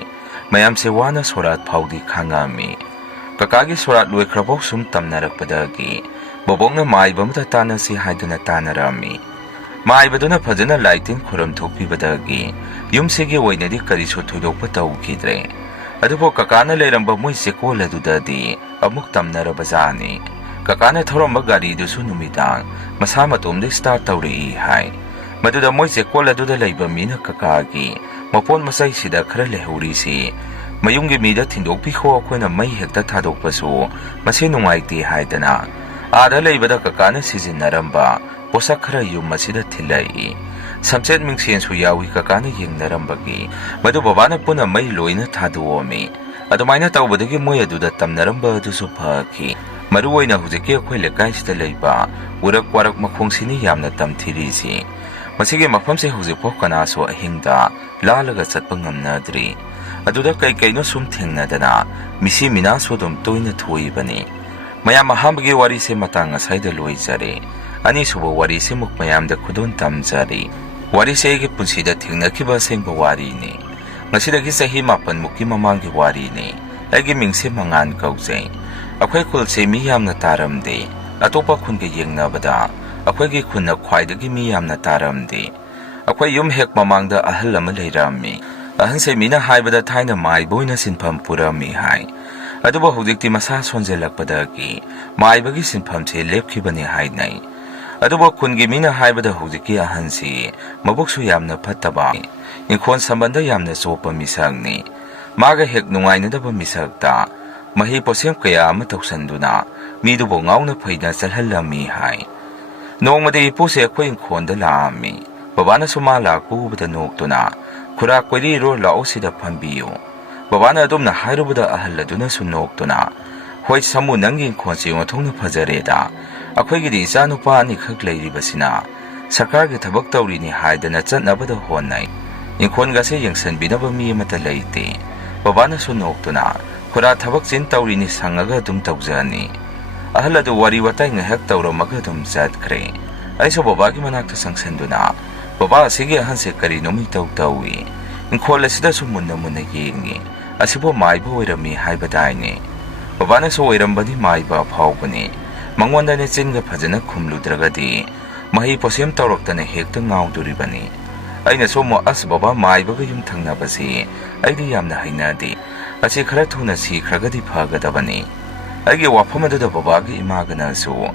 ꯃꯌꯥꯝꯁꯦ ꯋꯥꯅ ꯁꯣꯔꯥꯠ ꯐꯥꯎꯗꯤ ꯈꯥꯡꯉꯝꯃꯤ꯫ ꯀꯀꯥꯒꯤ ꯁꯣꯔꯥꯠ ꯂꯣꯏꯈ꯭ꯔꯐꯥꯎ ꯁꯨꯝ ꯇꯝꯅꯔꯛꯄꯗꯒꯤ ꯕꯣꯕꯣꯛꯅ ꯃꯥꯏꯕ ꯑꯃꯗ ꯇꯥꯟꯅꯁꯤ ꯍꯥꯏꯗꯨꯅ ꯇꯥꯟꯅꯔꯝꯃꯤ꯫ ꯃꯥꯏꯕꯗꯨꯅ ꯐꯖꯅ ꯂꯥꯏꯇꯤꯡ ꯈꯣꯏꯔꯝꯊꯣꯛꯄꯤꯕꯗꯒꯤ ꯌꯨꯝꯁꯤꯒꯤ ꯑꯣꯏꯅꯗꯤ ꯀꯔꯤꯁꯨ ꯊꯣꯏꯗꯣꯛꯄ ꯇꯧꯈꯤꯗ꯭ꯔꯦ꯫ ꯑꯗꯨꯕꯨ ꯀꯀꯥꯅ ꯂꯩꯔꯝꯕ ꯃꯣꯏ ꯆꯦꯀꯣꯜ ꯑꯗꯨꯗꯗꯤ ꯑꯃꯨꯛ ꯇꯝꯅꯔꯕꯖꯥꯠꯅꯤ꯫ ꯀꯀꯥꯅ ꯊꯧꯔꯝꯕ ꯒꯥꯔꯤꯗꯨꯁꯨ ꯅꯨꯃꯤꯗꯥꯡ ꯃꯁꯥ ꯃꯇꯣꯝꯗ ꯁ꯭ꯇꯥꯔꯠ ꯇꯧꯔꯛꯏ ꯍꯥꯏ꯫ ꯃꯗꯨꯗ ꯃꯣꯏ ꯆꯦꯀꯣꯜ ꯑꯗꯨꯗ ꯂꯩꯕ ꯃꯤꯅ ꯀꯀꯥꯒꯤ ꯃꯄꯣꯠ ꯃꯆꯩꯁꯤꯗ ꯈꯔ ꯂꯩꯍꯧꯔꯤꯁꯤ ꯃꯌꯨꯝꯒꯤ ꯃꯤꯗ ꯊꯤꯟꯗꯣꯛꯄꯤꯈꯣ ꯑꯩꯈꯣꯏꯅ ꯃꯩ ꯍꯦꯛꯇ ꯊꯥꯗꯣꯛꯄꯁꯨ ꯃꯁꯤ ꯅꯨꯡꯉꯥꯏꯇꯦ ꯍꯥꯏꯗꯅ ꯑꯥꯗ ꯂꯩꯕꯗ ꯀꯀꯥꯅ ꯁꯤꯖꯤꯟꯅꯔꯝꯕ ꯄꯣꯠꯁꯛ ꯈꯔ ꯌꯨꯝ ꯑꯁꯤꯗ ꯊꯤꯜꯂꯛꯏ꯫ ꯁꯝꯆꯦꯠ ꯃꯤꯡꯁꯦꯟꯁꯨ ꯌꯥꯎꯏ ꯀꯀꯥꯅ ꯌꯦꯡꯅꯔꯝꯕꯒꯤ ꯃꯗꯨ ꯕꯕꯥꯅ ꯄꯨꯟꯅ ꯃꯩ ꯂꯣꯏꯅ ꯊꯥꯗꯣꯛꯑꯝꯃꯤ꯫ ꯑꯗꯨꯃꯥꯏꯅ ꯇꯧꯕꯗꯒꯤ ꯃꯣꯏ ꯑꯗꯨꯗ ꯇꯝꯅꯔꯝꯕ ꯑꯗꯨꯁꯨ ꯐꯈꯤ꯫ ꯃꯔꯨꯑꯣꯏꯅ ꯍꯧꯖꯤꯛꯀꯤ ꯑꯩꯈꯣꯏ ꯂꯩꯀꯥꯏꯁꯤꯗ ꯂꯩꯕ ꯎꯔꯛ ꯋꯥꯔꯛ ꯃꯈꯣꯡꯁꯤꯅꯤ ꯌꯥꯝꯅ ꯇꯝꯊꯤꯔꯤꯁꯤ꯫ ꯃꯁꯤꯒꯤ ꯃꯐꯝꯁꯤ ꯍꯧꯖꯤꯛꯐꯥꯎ ꯀꯅꯥꯁꯨ ꯑꯍꯤꯡꯗ ꯂꯥꯜꯂꯒ ꯆꯠꯄ ꯉꯝꯅꯗ꯭ꯔꯤ꯫ ꯑꯗꯨꯗ ꯀꯩꯅꯣ ꯁꯨꯝ ꯊꯦꯡꯅꯗꯅ ꯃꯤꯁꯤ ꯃꯤꯅꯥꯁꯨ ꯑꯗꯨꯝ ꯇꯣꯏꯅ ꯊꯣꯛꯏꯕꯅꯤ꯫ ꯃꯌꯥꯝ ꯑꯍꯥꯟꯕꯒꯤ ꯋꯥꯔꯤꯁꯦ ꯃꯇꯥꯡ ꯉꯁꯥꯏꯗ ꯂꯣꯏꯖꯔꯦ꯫ ꯑꯅꯤꯁꯨꯕ ꯋꯥꯔꯤꯁꯤꯃꯨꯛ ꯃꯌꯥꯝꯗ ꯈꯨꯗꯣꯟ ꯇꯝꯖꯔꯤ꯫ ꯋꯥꯔꯤꯁꯦ ꯑꯩꯒꯤ ꯄꯨꯟꯁꯤꯗ ꯊꯦꯡꯅꯈꯤꯕ ꯑꯁꯦꯡꯕ ꯋꯥꯔꯤꯅꯤ꯫ ꯉꯁꯤꯗꯒꯤ ꯆꯍꯤ 9ꯃꯨꯛꯀꯤ ꯃꯃꯥꯡꯒꯤ ꯋꯥꯔꯤꯅꯤ꯫ ꯑꯩꯒꯤ ꯃꯤꯡꯁꯦ ꯃꯉꯥꯟ ꯀꯧꯖꯩ꯫ ꯑꯩꯈꯣꯏ ꯈꯨꯜꯁꯦ ꯃꯤ ꯌꯥꯝꯅ ꯇꯥꯔꯝꯗꯦ꯫ ꯑꯇꯣꯞꯄ ꯈꯨꯟꯒ ꯌꯦꯡꯅꯕꯗ ꯑꯩꯈꯣꯏꯒꯤ ꯈꯨꯟꯅ ꯈ꯭ꯋꯥꯏꯗꯒꯤ ꯃꯤ ꯌꯥꯝꯅ ꯇꯥꯔꯝꯗꯦ꯫ ꯑꯩꯈꯣꯏ ꯌꯨꯝ ꯍꯦꯛ ꯃꯃꯥꯡꯗ ꯑꯍꯜ ꯑꯃ ꯂꯩꯔꯝꯃꯤ꯫ ꯑꯍꯟꯁꯦ ꯃꯤꯅ ꯍꯥꯏꯕꯗ ꯊꯥꯏꯅ ꯃꯥꯏꯕ ꯑꯣꯏꯅ ꯁꯤꯟꯐꯝ ꯄꯨꯔꯝꯃꯤ ꯍꯥꯏ꯫ ꯑꯗꯨꯕꯨ ꯍꯧꯖꯤꯛꯇꯤ ꯃꯁꯥ ꯁꯣꯟꯖꯜꯂꯛꯄꯗꯒꯤ ꯃꯥꯏꯕꯒꯤ ꯁꯤꯟꯐꯝꯁꯦ ꯂꯦꯞꯈꯤꯕꯅꯤ ꯍꯥꯏꯅꯩ꯫ ꯑꯗꯨꯕꯨ ꯈꯨꯟꯒꯤ ꯃꯤꯅ ꯍꯥꯏꯕꯗ ꯍꯧꯖꯤꯛꯀꯤ ꯑꯍꯟꯁꯤ ꯃꯕꯨꯛꯁꯨ ꯌꯥꯝꯅ ꯐꯠꯇꯕ, ꯏꯪꯈꯣꯜ ꯁꯝꯕꯟꯗ ꯌꯥꯝꯅ ꯆꯣꯞꯄ ꯃꯤꯁꯛꯅꯤ꯫ ꯃꯥꯒ ꯍꯦꯛ ꯅꯨꯡꯉꯥꯏꯅꯗꯕ ꯃꯤꯁꯛꯇ ꯃꯍꯩ ꯄꯣꯠꯁꯦꯝ ꯀꯌꯥ ꯑꯃ ꯇꯧꯁꯟꯗꯨꯅ ꯃꯤꯗꯨꯕꯨ ꯉꯥꯎꯅ ꯐꯩꯅ ꯆꯠꯍꯜꯂꯝꯃꯤ ꯍꯥꯏ꯫ ꯅꯣꯡꯃꯗꯤ ꯏꯄꯨꯁꯦ ꯑꯩꯈꯣꯏ ꯏꯪꯈꯣꯜꯗ ꯂꯥꯛꯑꯝꯃꯤ꯫ ꯕꯕꯥꯅꯁꯨ ꯃꯥ ꯂꯥꯛꯄ ꯎꯕꯗ ꯅꯣꯛꯇꯨꯅ "ꯈꯨꯔꯥ ꯀꯣꯏꯔꯤꯔꯣ, ꯂꯥꯛꯑꯣ ꯁꯤꯗ ꯐꯝꯕꯤꯌꯨ"꯫ ꯕꯕꯥꯅ ꯑꯗꯨꯝꯅ ꯍꯥꯏꯔꯨꯕꯗ ꯑꯍꯜ ꯑꯗꯨꯅꯁꯨ ꯅꯣꯛꯇꯨꯅ "ꯍꯣꯏ ꯁꯃꯨ, ꯅꯪꯒꯤ ꯏꯪꯈꯣꯜꯁꯤ ꯑꯣꯟꯊꯣꯛꯅ ꯐꯖꯔꯦꯗ꯫ ꯑꯩꯈꯣꯏꯒꯤꯗꯤ ꯏꯆꯥ ꯅꯨꯄꯥ 2ꯈꯛ ꯂꯩꯔꯤꯕꯁꯤꯅ ꯁꯔꯀꯥꯔꯒꯤ ꯊꯕꯛ ꯇꯧꯔꯤꯅꯤ ꯍꯥꯏꯗꯅ ꯆꯠꯅꯕꯗ ꯍꯣꯠꯅꯩ꯫ ꯏꯪꯈꯣꯜꯒꯁꯦ ꯌꯦꯡꯁꯟꯕꯤꯅꯕ ꯃꯤ ꯑꯃꯠꯇ ꯂꯩꯇꯦ"꯫ ꯕꯕꯥꯅꯁꯨ ꯅꯣꯛꯇꯨꯅ "ꯈꯨꯔꯥ ꯊꯕꯛ ꯆꯤꯟ ꯇꯧꯔꯤꯅꯤ, ꯁꯪꯉꯒ ꯑꯗꯨꯝ ꯇꯧꯖꯅꯤ"꯫ ꯑꯍꯜ ꯑꯗꯨ ꯋꯥꯔꯤ ꯋꯥꯇꯥꯏ ꯉꯥꯏꯍꯥꯛ ꯇꯧꯔꯝꯃꯒ ꯑꯗꯨꯝ ꯆꯠꯈ꯭ꯔꯦ꯫ ꯑꯩꯁꯨ ꯕꯕꯥꯒꯤ ꯃꯅꯥꯛꯇ ꯆꯪꯁꯤꯟꯗꯨꯅ "ꯕꯕꯥ, ꯑꯁꯤꯒꯤ ꯑꯍꯟꯁꯦ ꯀꯔꯤꯅꯣꯝ ꯏꯇꯧ ꯇꯧꯏ꯫ ꯏꯪꯈꯣꯜ ꯑꯁꯤꯗꯁꯨ ꯃꯨꯟꯅ ꯌꯦꯡꯉꯤ꯫ ꯑꯁꯤꯕꯨ ꯃꯥꯏꯕ ꯑꯣꯏꯔꯝꯃꯤ ꯍꯥꯏꯕꯗꯥꯏꯅꯦ"꯫ ꯕꯕꯥꯅꯁꯨ "ꯑꯣꯏꯔꯝꯕꯗꯤ ꯃꯥꯏꯕ ꯑꯐꯥꯎꯕꯅꯤ꯫ ꯃꯉꯣꯟꯗꯅꯦ ꯆꯤꯟꯒ ꯐꯖꯅ ꯈꯨꯝꯂꯨꯗ꯭ꯔꯒꯗꯤ ꯃꯍꯩ ꯄꯣꯠꯁꯦꯝ ꯇꯧꯔꯛꯇꯅ ꯍꯦꯛꯇ ꯉꯥꯎꯗꯣꯔꯤꯕꯅꯤ"꯫ ꯑꯩꯅꯁꯨ ꯑꯃꯨꯛ "ꯑꯁ ꯕꯕꯥ, ꯃꯥꯏꯕꯒ ꯌꯨꯝ ꯊꯪꯅꯕꯁꯤ ꯑꯩꯗꯤ ꯌꯥꯝꯅ ꯍꯩꯅꯗꯦ꯫ ꯑꯁꯤ ꯈꯔ ꯊꯨꯅ ꯁꯤꯈ꯭ꯔꯒꯗꯤ ꯐꯒꯗꯕꯅꯤ"꯫ ꯑꯩꯒꯤ ꯋꯥꯐꯝ ꯑꯗꯨꯗ ꯕꯕꯥꯒꯤ ꯏꯃꯥꯒꯅꯁꯨ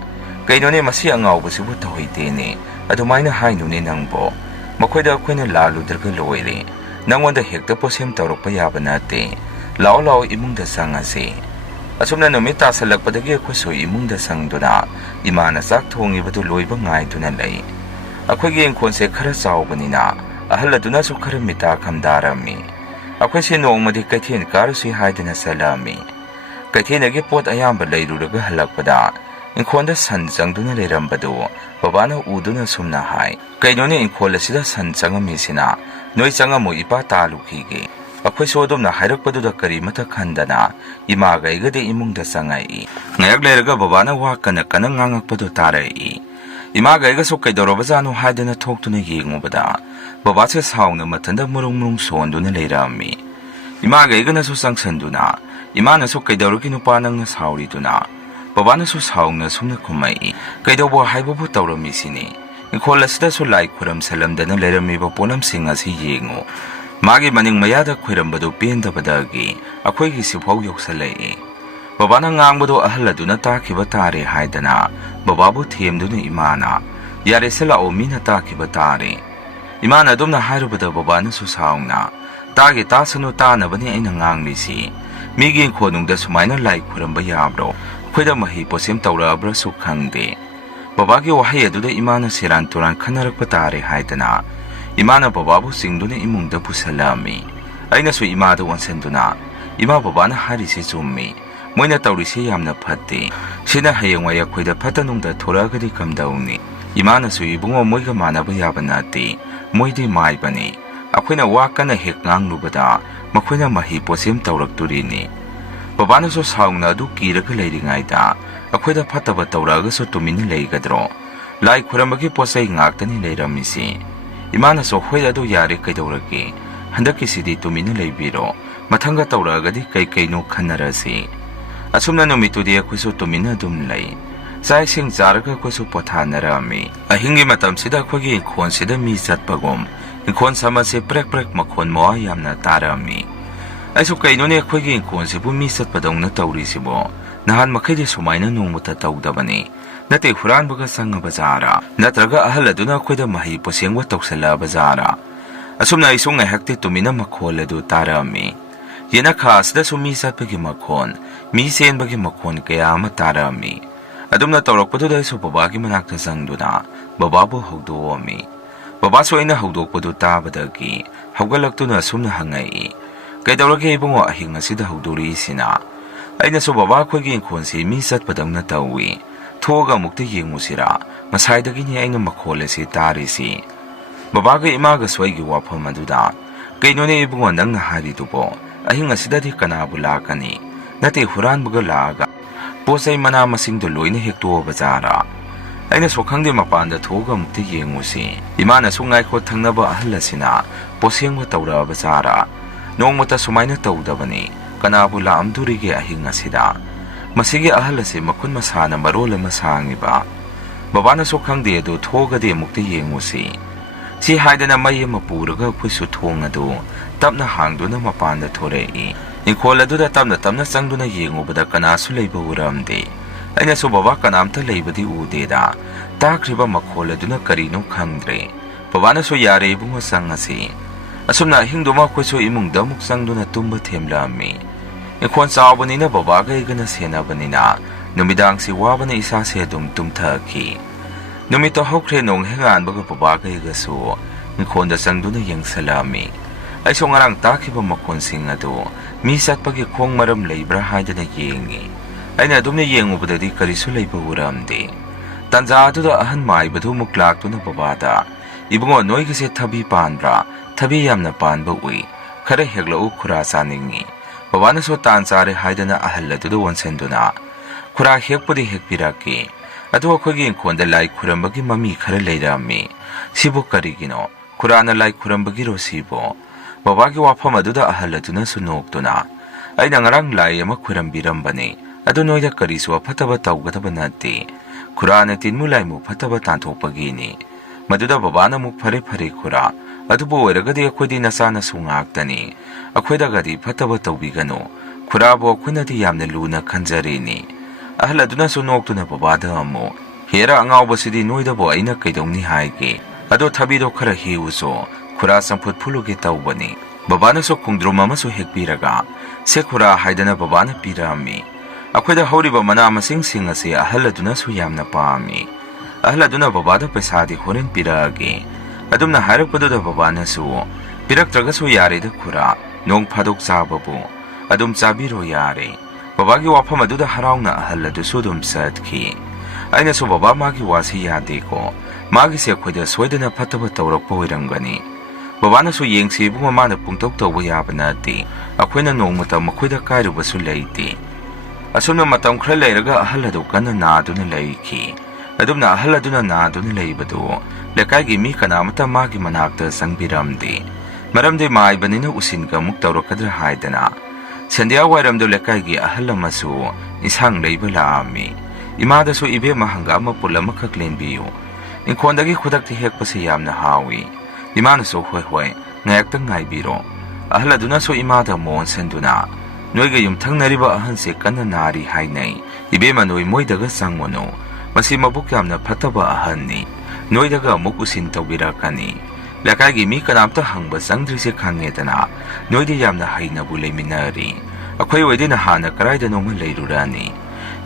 "ꯀꯩꯅꯣꯅꯦ, ꯃꯁꯤ ꯑꯉꯥꯎꯕꯁꯤꯕꯨ ꯇꯧꯍꯩꯗꯦꯅꯦ꯫ ꯑꯗꯨꯃꯥꯏꯅ ꯍꯥꯏꯅꯨꯅꯦ ꯅꯪꯕꯣ꯫ ꯃꯈꯣꯏꯗ ꯑꯩꯈꯣꯏꯅ ꯂꯥꯜꯂꯨꯗ꯭ꯔꯒ ꯂꯣꯏꯔꯦ꯫ ꯅꯪꯉꯣꯟꯗ ꯍꯦꯛꯇ ꯄꯣꯠꯁꯦꯝ ꯇꯧꯔꯛꯄ ꯌꯥꯕ ꯅꯠꯇꯦ꯫ ꯂꯥꯛꯑꯣ ꯏꯃꯨꯡꯗ ꯆꯪꯉꯁꯤ"꯫ ꯑꯁꯨꯝꯅ ꯅꯨꯃꯤꯠ ꯇꯥꯁꯜꯂꯛꯄꯗꯒꯤ ꯑꯩꯈꯣꯏꯁꯨ ꯏꯃꯨꯡꯗ ꯆꯪꯗꯨꯅ ꯏꯃꯥꯅ ꯆꯥꯛ ꯊꯣꯡꯉꯤꯕꯗꯨ ꯂꯣꯏꯕ ꯉꯥꯏꯗꯨꯅ ꯂꯩ꯫ ꯑꯩꯈꯣꯏꯒꯤ ꯏꯪꯈꯣꯜꯁꯦ ꯈꯔ ꯆꯥꯎꯕꯅꯤꯅ ꯑꯍꯜ ꯑꯗꯨꯅꯁꯨ ꯈꯔ ꯃꯤꯇꯥ ꯈꯝꯗꯥꯔꯝꯃꯤ꯫ ꯑꯩꯈꯣꯏꯁꯦ ꯅꯣꯡꯃꯗꯤ ꯀꯩꯊꯦꯜ ꯀꯥꯔꯨꯁꯤ ꯍꯥꯏꯗꯅ ꯆꯠꯂꯝꯃꯤ꯫ ꯀꯩꯊꯦꯜꯗꯒꯤ ꯄꯣꯠ ꯑꯌꯥꯝꯕ ꯂꯩꯔꯨꯔꯒ ꯍꯜꯂꯛꯄꯗ ꯏꯪꯈꯣꯜꯗ ꯁꯟ ꯆꯪꯗꯨꯅ ꯂꯩꯔꯝꯕꯗꯨ ꯕꯕꯥꯅ ꯎꯗꯨꯅ ꯁꯨꯝꯅ ꯍꯥꯏ "ꯀꯩꯅꯣꯅꯦ, ꯏꯪꯈꯣꯜ ꯑꯁꯤꯗ ꯁꯟ ꯆꯪꯉꯝꯃꯤꯁꯤꯅ? ꯅꯣꯏ ꯆꯪꯉꯝꯃꯨ, ꯏꯄꯥ ꯇꯥꯜꯂꯨꯈꯤꯒꯦ"꯫ ꯑꯩꯈꯣꯏꯁꯨ ꯑꯗꯨꯝꯅ ꯍꯥꯏꯔꯛꯄꯗꯨꯗ ꯀꯔꯤꯃꯇ ꯈꯟꯗꯅ ꯏꯃꯥꯒ ꯑꯩꯒꯗꯤ ꯏꯃꯨꯡꯗ ꯆꯪꯉꯛꯏ꯫ ꯉꯥꯏꯍꯥꯛ ꯂꯩꯔꯒ ꯕꯕꯥꯅ ꯋꯥ ꯀꯟꯅ ꯀꯟꯅ ꯉꯥꯡꯉꯛꯄꯗꯨ ꯇꯥꯔꯛꯏ꯫ ꯏꯃꯥꯒ ꯑꯩꯒꯁꯨ ꯀꯩꯗꯧꯔꯕꯖꯥꯠꯅꯣ ꯍꯥꯏꯗꯅ ꯊꯣꯛꯇꯨꯅ ꯌꯦꯡꯉꯨꯕꯗ ꯕꯕꯥꯁꯦ ꯁꯥꯎꯅ ꯃꯊꯟꯇ ꯃꯨꯔꯨꯡ ꯁꯣꯟꯗꯨꯅ ꯂꯩꯔꯝꯃꯤ꯫ ꯏꯃꯥꯒ ꯑꯩꯒꯅꯁꯨ ꯆꯪꯁꯟꯗꯨꯅ "ꯏꯃꯥꯅꯁꯨ ꯀꯩꯗꯧꯔꯒꯦ ꯅꯨꯄꯥ ꯅꯪꯅ ꯁꯥꯎꯔꯤꯗꯨꯅ"꯫ ꯕꯕꯥꯅꯁꯨ ꯁꯥꯎꯅ ꯁꯨꯝꯅ ꯈꯨꯝꯃꯛꯏ "ꯀꯩꯗꯧꯕ ꯍꯥꯏꯕꯕꯨ ꯇꯧꯔꯝꯃꯤꯁꯤꯅꯤ꯫ ꯏꯪꯈꯣꯜ ꯑꯁꯤꯗꯁꯨ ꯂꯥꯏ ꯈꯨꯔꯝꯁꯜꯂꯝꯗꯅ ꯂꯩꯔꯝꯃꯤꯕ ꯄꯣꯠꯂꯝꯁꯤꯡ ꯑꯁꯤ ꯌꯦꯡꯉꯨ꯫ ꯃꯥꯒꯤ ꯃꯅꯤꯡ ꯃꯌꯥꯗ ꯈꯣꯏꯔꯝꯕꯗꯨ ꯄꯦꯟꯗꯕꯗꯒꯤ ꯑꯩꯈꯣꯏꯒꯤꯁꯤꯐꯥꯎ ꯌꯧꯁꯜꯂꯛꯏ"꯫ ꯕꯕꯥꯅ ꯉꯥꯡꯕꯗꯣ ꯑꯍꯜ ꯑꯗꯨꯅ ꯇꯥꯈꯤꯕ ꯇꯥꯔꯦ ꯍꯥꯏꯗꯅ ꯕꯕꯥꯕు ꯊꯦꯝꯗꯨꯅ ꯏꯃꯥꯅ "ꯌꯥꯔꯦꯁꯦ, ꯂꯥꯛꯑꯣ, ꯃꯤꯅ ꯇꯥꯈꯤꯕ ꯇꯥꯔꯦ"꯫ ꯏꯃꯥꯅ ꯑꯗꯨꯝꯅ ꯍꯥꯏꯔꯨꯕꯗ ꯕꯕꯥꯅꯁꯨ ꯁꯥꯎꯅ "ꯇꯥꯒꯦ ꯇꯥꯁꯅꯨ, ꯇꯥꯅꯕꯅꯤ ꯑꯩꯅ ꯉꯥꯡꯂꯤꯁꯤ꯫ ꯃꯤꯒꯤ ꯏꯪꯈꯣꯜꯅꯨꯡꯗ ꯁꯨꯃꯥꯏꯅ ꯂꯥꯏ ꯈꯨꯔꯝꯕ ꯌꯥꯕ꯭ꯔꯣ? ꯑꯩꯈꯣꯏꯗ ꯃꯍꯩ ꯄꯣꯠꯁꯦꯝ ꯇꯧꯔꯛꯑꯕ꯭ꯔꯁꯨ ꯈꯪꯗꯦ"꯫ ꯕꯕꯥꯒꯤ ꯋꯥꯍꯩ ꯑꯗꯨꯗ ꯏꯃꯥꯅ ꯁꯦꯔꯥꯟ ꯇꯨꯔꯥꯟ ꯈꯟꯅꯔꯛꯄ ꯇꯥꯔꯦ ꯍꯥꯏꯗꯅ ꯏꯃꯥꯅ ꯕꯕꯥꯕు ꯆꯤꯡꯗꯨꯅ ꯏꯃꯨꯡꯗ ꯄꯨꯁꯜꯂꯛꯑꯝꯃꯤ꯫ ꯑꯩꯅꯁꯨ ꯏꯃꯥꯗ ꯑꯣꯟꯁꯤꯟꯗꯨꯅ "ꯏꯃꯥ, ꯕꯕꯥꯅ ꯍꯥꯏꯔꯤꯁꯦ ꯆꯨꯝꯃꯤ꯫ ꯃꯣꯏꯅ ꯇꯧꯔꯤꯁꯦ ꯌꯥꯝꯅ ꯐꯠꯇꯦ꯫ ꯁꯤꯅ ꯍꯌꯦꯡꯋꯥꯏ ꯑꯩꯈꯣꯏꯗ ꯐꯠꯇ ꯅꯨꯡꯗ ꯊꯣꯔꯛꯑꯒꯗꯤ ꯀꯝꯗꯧꯅꯤ"꯫ ꯏꯃꯥꯅꯁꯨ "ꯏꯕꯨꯡꯉꯣ, ꯃꯣꯏꯒ ꯃꯥꯟꯅꯕ ꯌꯥꯕ ꯅꯠꯇꯦ꯫ ꯃꯣꯏꯗꯤ ꯃꯥꯏꯕꯅꯤ꯫ ꯑꯩꯈꯣꯏꯅ ꯋꯥ ꯀꯟꯅ ꯍꯦꯛ ꯉꯥꯡꯂꯨꯕꯗ ꯃꯈꯣꯏꯅ ꯃꯍꯩ ꯄꯣꯠꯁꯦꯝ ꯇꯧꯔꯛꯇꯣꯔꯤꯅꯤ"꯫ ꯕꯕꯥꯅꯁꯨ ꯁꯥꯎꯅ ꯑꯗꯨ ꯀꯤꯔꯒ ꯂꯩꯔꯤꯉꯩꯗ ꯑꯩꯈꯣꯏꯗ ꯐꯠꯇꯕ ꯇꯧꯔꯛꯑꯒꯁꯨ ꯇꯨꯃꯤꯟꯅ ꯂꯩꯒꯗ꯭ꯔꯣ? ꯂꯥꯏ ꯈꯨꯔꯝꯕꯒꯤ ꯄꯣꯠꯆꯩ ꯉꯥꯛꯇꯅꯤ ꯂꯩꯔꯝꯃꯤꯁꯤ"꯫ ꯏꯃꯥꯅꯁꯨ "ꯍꯣꯏ, ꯑꯗꯨ ꯌꯥꯔꯦ, ꯀꯩꯗꯧꯔꯒꯦ? ꯍꯟꯗꯛꯀꯤꯁꯤꯗꯤ ꯇꯨꯃꯤꯟꯅ ꯂꯩꯕꯤꯔꯣ꯫ ꯃꯊꯪꯒ ꯇꯧꯔꯛꯑꯒꯗꯤ ꯀꯩꯅꯣ ꯈꯟꯅꯔꯁꯤ"꯫ ꯑꯁꯨꯝꯅ ꯅꯨꯃꯤꯠꯇꯨꯗꯤ ꯑꯩꯈꯣꯏꯁꯨ ꯇꯨꯃꯤꯟꯅ ꯑꯗꯨꯝ ꯂꯩ꯫ ꯆꯥꯛ ꯏꯁꯤꯡ ꯆꯥꯔꯒ ꯑꯩꯈꯣꯏꯁꯨ ꯄꯣꯊꯥꯅꯔꯝꯃꯤ꯫ ꯑꯍꯤꯡꯒꯤ ꯃꯇꯝꯁꯤꯗ ꯑꯩꯈꯣꯏꯒꯤ ꯏꯪꯈꯣꯜꯁꯤꯗ ꯃꯤ ꯆꯠꯄꯒꯨꯝ ꯏꯪꯈꯣꯜ ꯁꯝꯕꯟꯁꯦ ꯄ꯭ꯔꯦꯛ ꯄ꯭ꯔꯦꯛ ꯃꯈꯣꯟ ꯃꯋꯥ ꯌꯥꯝꯅ ꯇꯥꯔꯝꯃꯤ꯫ ꯑꯩꯁꯨ "ꯀꯩꯅꯣꯅꯦ, ꯑꯩꯈꯣꯏꯒꯤ ꯏꯪꯈꯣꯜꯁꯤꯕꯨ ꯃꯤ ꯆꯠꯄꯗꯧꯅ ꯇꯧꯔꯤꯁꯤꯕꯣ? ꯅꯍꯥꯟ ꯃꯈꯩꯗꯤ ꯁꯨꯃꯥꯏꯅ ꯅꯣꯡꯃꯇ ꯇꯧꯗꯕꯅꯤ꯫ ꯅꯠꯇꯦ, ꯍꯨꯔꯥꯟꯕꯒ ꯆꯪꯉꯕꯖꯥꯔꯥ? ꯅꯠꯇ꯭ꯔꯒ ꯑꯍꯜ ꯑꯗꯨꯅ ꯑꯩꯈꯣꯏꯗ ꯃꯍꯩ ꯄꯣꯠꯁꯦꯝꯒ ꯇꯧꯁꯜꯂꯛꯑꯕꯖꯥꯔꯥ?" ꯑꯁꯨꯝꯅ ꯑꯩꯁꯨ ꯉꯥꯏꯍꯥꯛꯇꯤ ꯇꯨꯃꯤꯟꯅ ꯃꯈꯣꯜ ꯑꯗꯨ ꯇꯥꯔꯝꯃꯤ꯫ ꯌꯦꯅꯈꯥ ꯑꯁꯤꯗꯁꯨ ꯃꯤ ꯆꯠꯄꯒꯤ ꯃꯈꯣꯟ, ꯃꯤ ꯆꯦꯟꯕꯒꯤ ꯃꯈꯣꯟ ꯀꯌా ꯑꯃ ꯇꯥꯔꯝꯃꯤ꯫ ꯑꯗꯨꯝꯅ ꯇꯧꯔꯛꯄꯗꯨꯗ ꯑꯩꯁꯨ ꯕꯕꯥꯒꯤ ꯃꯅꯥꯛꯇ ꯆꯪꯗꯨꯅ ꯕꯕꯥꯕꯨ ꯍꯧꯗꯣꯛꯑꯝꯃꯤ꯫ ꯕꯕꯥꯁꯨ ꯑꯩꯅ ꯍꯧꯗꯣꯛꯄꯗꯨ ꯇꯥꯕꯗꯒꯤ ꯍꯧꯒꯠꯂꯛꯇꯨꯅ ꯑꯁꯨꯝꯅ ꯍꯪꯉꯛꯏ "ꯀꯩꯗꯧꯔꯒꯦ ꯏꯕꯨꯡꯉꯣ, ꯑꯍꯤꯡ ꯑꯁꯤꯗ ꯍꯧꯗꯣꯔꯛꯏꯁꯤꯅ"꯫ ꯑꯩꯅꯁꯨ ꯕꯕꯥ ꯑꯩꯈꯣꯏꯒꯤ ꯏꯪꯈꯣꯜꯁꯤ ꯃꯤ ꯆꯠꯄꯗꯧꯅ ꯇꯧꯏ, ꯊꯣꯛꯑꯒ ꯑꯃꯨꯛꯇ ꯌꯦꯡꯉꯨꯁꯤꯔꯥ, ꯉꯁꯥꯏꯗꯒꯤꯅꯤ ꯑꯩꯅ ꯃꯈꯣꯜ ꯑꯁꯤ ꯇꯥꯔꯤꯁꯤ꯫ ꯕꯕꯥꯒ ꯏꯃꯥꯒꯁꯨ ꯑꯩꯒꯤ ꯋꯥꯐꯝ ꯑꯗꯨꯗ, ꯀꯩꯅꯣꯅꯦ ꯏꯕꯨꯡꯉꯣ ꯅꯪꯅ ꯍꯥꯏꯔꯤꯗꯨꯕꯣ, ꯑꯍꯤꯡ ꯑꯁꯤꯗꯗꯤ ꯀꯅꯥꯕꯨ ꯂꯥꯛꯀꯅꯤ? ꯅꯠꯇꯦ ꯍꯨꯔꯥꯟꯕꯒ ꯂꯥꯛꯑꯒ ꯄꯣꯠ ꯆꯩ ꯃꯅꯥ ꯃꯁꯤꯡꯗꯣ ꯂꯣꯏꯅ ꯍꯦꯛꯇꯣꯛꯑꯕ ꯖꯥꯔꯥ? ꯑꯩꯅꯁꯨ ꯈꯪꯗꯦ ꯃꯄꯥꯟꯗ ꯊꯣꯛꯑꯒ ꯑꯃꯨꯛꯇ ꯌꯦꯡꯉꯨꯁꯤ꯫ ꯏꯃꯥꯅꯁꯨ ꯉꯥꯏꯈꯣ ꯊꯪꯅꯕ ꯑꯍꯜ ꯑꯁꯤꯅ ꯄꯣꯠꯁꯦꯡꯕ ꯇꯧꯔꯛꯑꯕ ꯖꯥꯔꯥ? ꯅꯣꯡꯃꯇ ꯁꯨꯃꯥꯏꯅ ꯇꯧꯗꯕꯅꯤ, ꯀꯅꯥꯕꯨ ꯂꯥꯛꯑꯝꯗꯣꯔꯤꯒꯦ ꯑꯍꯤꯡ ꯑꯁꯤꯗ? ꯃꯁꯤꯒꯤ ꯑꯍꯜ ꯑꯁꯤ ꯃꯈꯨꯠ ꯃꯁꯥꯅ ꯃꯔꯣꯜ ꯑꯃ ꯁꯥꯡꯉꯤꯕ꯫ ꯕꯕꯥꯅꯁꯨ ꯈꯪꯗꯦ ꯑꯗꯨ ꯊꯣꯛꯑꯒꯗꯤ ꯑꯃꯨꯛꯇ ꯌꯦꯡꯉꯨꯁꯤ꯫ ꯁꯤ ꯍꯥꯏꯗꯅ ꯃꯩ ꯑꯃ ꯄꯨꯔꯒ ꯑꯩꯈꯣꯏꯁꯨ ꯊꯣꯡ ꯑꯗꯨ ꯇꯞꯅ ꯍꯥꯡꯗꯨꯅ ꯃꯄꯥꯟꯗ ꯊꯣꯔꯛꯏ꯫ ꯏꯪꯈꯣꯜ ꯑꯗꯨꯗ ꯇꯞꯅ ꯇꯞꯅ ꯆꯪꯗꯨꯅ ꯌꯦꯡꯉꯨꯕꯗ ꯀꯅꯥꯁꯨ ꯂꯩꯕ ꯎꯔꯝꯗꯦ꯫ ꯑꯩꯅꯁꯨ ꯕꯕꯥ ꯀꯅꯥꯝꯇ ꯂꯩꯕꯗꯤ ꯎꯗꯦꯗ, ꯇꯥꯈ꯭ꯔꯤꯕ ꯃꯈꯣꯜ ꯑꯗꯨꯅ ꯀꯔꯤꯅꯣ ꯈꯪꯗ꯭ꯔꯦ꯫ ꯕꯕꯥꯅꯁꯨ ꯌꯥꯔꯦ ꯏꯕꯨꯡꯉꯣ ꯆꯪꯉꯁꯤ꯫ ꯑꯁꯨꯝꯅ ꯑꯍꯤꯡꯗꯨꯃ ꯑꯩꯈꯣꯏꯁꯨ ꯏꯃꯨꯡꯗ ꯑꯃꯨꯛ ꯆꯪꯗꯨꯅ ꯇꯨꯝꯕ ꯊꯦꯝꯂꯛꯑꯝꯃꯤ꯫ ꯏꯪꯈꯣꯜ ꯆꯥꯎꯕꯅꯤꯅ ꯕꯕꯥꯒ ꯑꯩꯒꯅ ꯁꯦꯟꯅꯕꯅꯤꯅ ꯅꯨꯃꯤꯗꯥꯡꯁꯤ ꯋꯥꯕꯅ ꯏꯁꯥꯁꯦ ꯑꯗꯨꯝ ꯇꯨꯝꯊꯈꯤ꯫ ꯅꯨꯃꯤꯠꯇꯣ ꯍꯧꯈ꯭ꯔꯦ, ꯅꯣꯡ ꯍꯦꯛ ꯉꯥꯟꯕꯒ ꯕꯕꯥꯒ ꯑꯩꯒꯁꯨ ꯏꯪꯈꯣꯜꯗ ꯆꯪꯗꯨꯅ ꯌꯦꯡꯁꯜꯂꯛꯑꯝꯃꯤ꯫ ꯑꯩꯁꯨ ꯉꯔꯥꯡ ꯇꯥꯈꯤꯕ ꯃꯈꯣꯟꯁꯤꯡ ꯑꯗꯨ ꯃꯤ ꯆꯠꯄꯒꯤ ꯈꯣꯡ ꯃꯔꯝ ꯂꯩꯕ꯭ꯔꯥ ꯍꯥꯏꯗꯅ ꯌꯦꯡꯉꯤ꯫ ꯑꯩꯅ ꯑꯗꯨꯝꯅ ꯌꯦꯡꯉꯨꯕꯗꯗꯤ ꯀꯔꯤꯁꯨ ꯂꯩꯕ ꯎꯔꯝꯗꯦ꯫ ꯇꯟꯖꯥ ꯑꯗꯨꯗ ꯑꯍꯟ ꯃꯥꯏꯕꯗꯨ ꯑꯃꯨꯛ ꯂꯥꯛꯇꯨꯅ ꯕꯕꯥꯗ, ꯏꯕꯨꯡꯉꯣ ꯅꯣꯏꯒꯤꯁꯦ ꯊꯕꯤ ꯄꯥꯟꯕ꯭ꯔꯥ? ꯊꯕꯤ ꯌꯥꯝꯅ ꯄꯥꯟꯕ ꯎꯏ, ꯈꯔ ꯍꯦꯛꯂꯛꯎ ꯈꯨꯔꯥ ꯆꯥꯅꯤꯡꯉꯤ꯫ ꯕꯕꯥꯅꯁꯨ ꯇꯥꯟ ꯆꯥꯔꯦ ꯍꯥꯏꯗꯅ ꯑꯍꯜ ꯑꯗꯨꯗ ꯑꯣꯟꯁꯤꯟꯗꯨꯅ, ꯈꯨꯔꯥ ꯍꯦꯛꯄꯨꯗꯤ ꯍꯦꯛꯄꯤꯔꯛꯀꯦ, ꯑꯗꯨ ꯑꯩꯈꯣꯏꯒꯤ ꯏꯪꯈꯣꯜꯗ ꯂꯥꯏ ꯈꯨꯔꯝꯕꯒꯤ ꯃꯃꯤ ꯈꯔ ꯂꯩꯔꯝꯃꯤ꯫ ꯁꯤꯕꯨ ꯀꯔꯤꯒꯤꯅꯣ? ꯈꯨꯔꯥꯅ ꯂꯥꯏ ꯈꯨꯔꯝꯕꯒꯤꯔꯣ ꯁꯤꯕꯣ? ꯕꯕꯥꯒꯤ ꯋꯥꯐꯝ ꯑꯗꯨꯗ ꯑꯍꯜ ꯑꯗꯨꯅꯁꯨ ꯅꯣꯛꯇꯨꯅ, ꯑꯩꯅ ꯉꯔꯥꯡ ꯂꯥꯏ ꯑꯃ ꯈꯨꯔꯝꯕꯤꯔꯝꯕꯅꯤ, ꯑꯗꯨ ꯅꯣꯏꯗ ꯀꯔꯤꯁꯨ ꯑꯐꯠꯇꯕ ꯇꯧꯒꯗꯕ ꯅꯠꯇꯦ꯫ ꯈꯨꯔꯥꯅ ꯇꯤꯟꯃꯨ ꯂꯥꯏꯃꯨ ꯐꯠꯇꯕ ꯇꯥꯟꯊꯣꯛꯄꯒꯤꯅꯤ꯫ ꯃꯗꯨꯗ ꯕꯕꯥꯅ ꯑꯃꯨꯛ ꯐꯔꯦ ꯐꯔꯦ ꯈꯨꯔꯥ, ꯑꯗꯨꯕꯨ ꯑꯣꯏꯔꯒꯗꯤ ꯑꯩꯈꯣꯏꯗꯤ ꯅꯆꯥꯅꯁꯨ ꯉꯥꯛꯇꯅꯤ, ꯑꯩꯈꯣꯏꯗꯒꯗꯤ ꯐꯠꯇꯕ ꯇꯧꯕꯤꯒꯅꯨ, ꯈꯨꯔꯥꯕꯨ ꯑꯩꯈꯣꯏꯅꯗꯤ ꯌꯥꯝꯅ ꯂꯨꯅ ꯈꯟꯖꯔꯤꯅꯤ꯫ ꯑꯍꯜ ꯑꯗꯨꯅꯁꯨ ꯅꯣꯛꯇꯨꯅ ꯕꯕꯥꯗ ꯑꯃꯨꯛ, ꯍꯦꯔꯥ ꯑꯉꯥꯎꯕꯁꯤꯗꯤ ꯅꯣꯏꯗꯕꯨ ꯑꯩꯅ ꯀꯩꯗꯧꯅꯤ ꯍꯥꯏꯒꯦ, ꯑꯗꯣ ꯊꯕꯤꯗꯣ ꯈꯔ ꯍꯦꯛꯎꯆꯣ, ꯈꯨꯔꯥ ꯆꯝꯐꯨꯠ ꯐꯨꯠꯂꯨꯒꯦ ꯇꯧꯕꯅꯤ꯫ ꯕꯕꯥꯅꯁꯨ ꯈꯣꯡꯗ꯭ꯔꯨꯝ ꯑꯃꯁꯨ ꯍꯦꯛꯄꯤꯔꯒ, ꯁꯦ ꯈꯨꯔꯥ ꯍꯥꯏꯗꯅ ꯕꯕꯥꯅ ꯄꯤꯔꯛꯑꯝꯃꯤ꯫ ꯑꯩꯈꯣꯏꯗ ꯍꯧꯔꯤꯕ ꯃꯅꯥ ꯃꯁꯤꯡꯁꯤꯡ ꯑꯁꯤ ꯑꯍꯜ ꯑꯗꯨꯅꯁꯨ ꯌꯥꯝꯅ ꯄꯥꯝꯃꯤ꯫ ꯑꯍꯜ ꯑꯗꯨꯅ ꯕꯕꯥꯗ ꯄꯩꯁꯥꯗꯤ ꯍꯣꯔꯦꯟ ꯄꯤꯔꯛꯑꯒꯦ꯫ ꯑꯗꯨꯝꯅ ꯍꯥꯏꯔꯛꯄꯗꯨꯗ ꯕꯕꯥꯅꯁꯨ, ꯄꯤꯔꯛꯇ꯭ꯔꯒꯁꯨ ꯌꯥꯔꯦꯗ ꯈꯨꯔꯥ, ꯅꯣꯡ ꯐꯥꯗꯣꯛ ꯆꯥꯕꯕꯨ, ꯑꯗꯨꯝ ꯆꯥꯕꯤꯔꯣ ꯌꯥꯔꯦ꯫ ꯕꯕꯥꯒꯤ ꯋꯥꯐꯝ ꯑꯗꯨꯗ ꯍꯔꯥꯎꯅ ꯑꯍꯜ ꯑꯗꯨꯁꯨ ꯑꯗꯨꯝ ꯆꯠꯈꯤ꯫ ꯑꯩꯅꯁꯨ ꯕꯕꯥ ꯃꯥꯒꯤ ꯋꯥꯁꯤ ꯌꯥꯗꯦꯀꯣ, ꯃꯥꯒꯤꯁꯦ ꯑꯩꯈꯣꯏꯗ ꯁꯣꯏꯗꯅ ꯐꯠꯇꯕ ꯇꯧꯔꯛꯄ ꯑꯣꯏꯔꯝꯒꯅꯤ꯫ ꯕꯕꯥꯅꯁꯨ ꯌꯦꯡꯁꯤ ꯏꯕꯨꯡꯉꯣ, ꯃꯥꯅ ꯄꯨꯡꯇꯧ ꯇꯧꯕ ꯌꯥꯕ ꯅꯠꯇꯦ, ꯑꯩꯈꯣꯏꯅ ꯅꯣꯡꯃꯇ ꯃꯈꯣꯏꯗ ꯀꯥꯏꯔꯨꯕꯁꯨ ꯂꯩꯇꯦ꯫ ꯑꯁꯨꯝꯅ ꯃꯇꯝ ꯈꯔ ꯂꯩꯔꯒ ꯑꯍꯜ ꯑꯗꯨ ꯀꯟꯅ ꯅꯥꯗꯨꯅ ꯂꯩꯈꯤ꯫ ꯑꯗꯨꯝꯅ ꯑꯍꯜ ꯑꯗꯨꯅ ꯅꯥꯗꯨꯅ ꯂꯩꯕꯗꯨ ꯂꯩꯀꯥꯏꯒꯤ ꯃꯤ ꯀꯅꯥꯃꯠꯇ ꯃꯥꯒꯤ ꯃꯅꯥꯛꯇ ꯆꯪꯕꯤꯔꯝꯗꯦ, ꯃꯔꯝꯗꯤ ꯃꯥꯏꯕꯅꯤꯅ ꯎꯁꯤꯟꯒ ꯑꯃꯨꯛ ꯇꯧꯔꯛꯀꯗ꯭ꯔꯥ ꯍꯥꯏꯗꯅ꯫ ꯁꯟꯙ꯭ꯌꯥ ꯋꯥꯏꯔꯝꯗ ꯂꯩꯀꯥꯏꯒꯤ ꯑꯍꯜ ꯑꯃꯁꯨ ꯏꯟꯁꯥꯡ ꯂꯩꯕ ꯂꯥꯛꯑꯝꯃꯤ꯫ ꯏꯃꯥꯗꯁꯨ ꯏꯕꯦꯝꯃ ꯍꯪꯒꯥꯝ ꯃꯄꯨꯜ ꯑꯃꯈꯛ ꯂꯦꯟꯕꯤꯌꯨ, ꯏꯪꯈꯣꯜꯗꯒꯤ ꯈꯨꯗꯛꯇ ꯍꯦꯛꯄꯁꯤ ꯌꯥꯝꯅ ꯍꯥꯎꯏ꯫ ꯏꯃꯥꯅꯁꯨ ꯍꯣꯏ ꯍꯣꯏ ꯉꯥꯏꯍꯥꯛꯇꯪ ꯉꯥꯏꯕꯤꯔꯣ꯫ ꯑꯍꯜ ꯑꯗꯨꯅꯁꯨ ꯏꯃꯥꯗ ꯑꯃꯨꯛ ꯑꯣꯟꯁꯤꯟꯗꯨꯅ, ꯅꯣꯏꯒ ꯌꯨꯝꯊꯪꯅꯔꯤꯕ ꯑꯍꯟꯁꯦ ꯀꯟꯅ ꯅꯥꯔꯤ ꯍꯥꯏꯅꯩ, ꯏꯕꯦꯝꯃ ꯅꯣꯏ ꯃꯣꯏꯗꯒ ꯆꯪꯉꯨꯅꯨ, ꯃꯁꯤ ꯃꯕꯨꯛ ꯌꯥꯝꯅ ꯐꯠꯇꯕ ꯑꯍꯟꯅꯤ, ꯅꯣꯏꯗꯒ ꯑꯃꯨꯛ ꯎꯁꯤꯟ ꯇꯧꯕꯤꯔꯛꯀꯅꯤ꯫ ꯂꯩꯀꯥꯏꯒꯤ ꯃꯤ ꯀꯅꯥꯝꯇ ꯍꯪꯕ ꯆꯪꯗ꯭ꯔꯤꯁꯦ ꯈꯪꯉꯦꯗꯅ, ꯅꯣꯏꯗꯤ ꯌꯥꯝꯅ ꯍꯩꯅꯕꯨ ꯂꯩꯃꯤꯟꯅꯔꯤ, ꯑꯩꯈꯣꯏ ꯑꯣꯏꯗꯤꯅ ꯍꯥꯟꯅ ꯀꯗꯥꯏꯗꯅꯣꯃ ꯂꯩꯔꯨꯔꯅꯤ꯫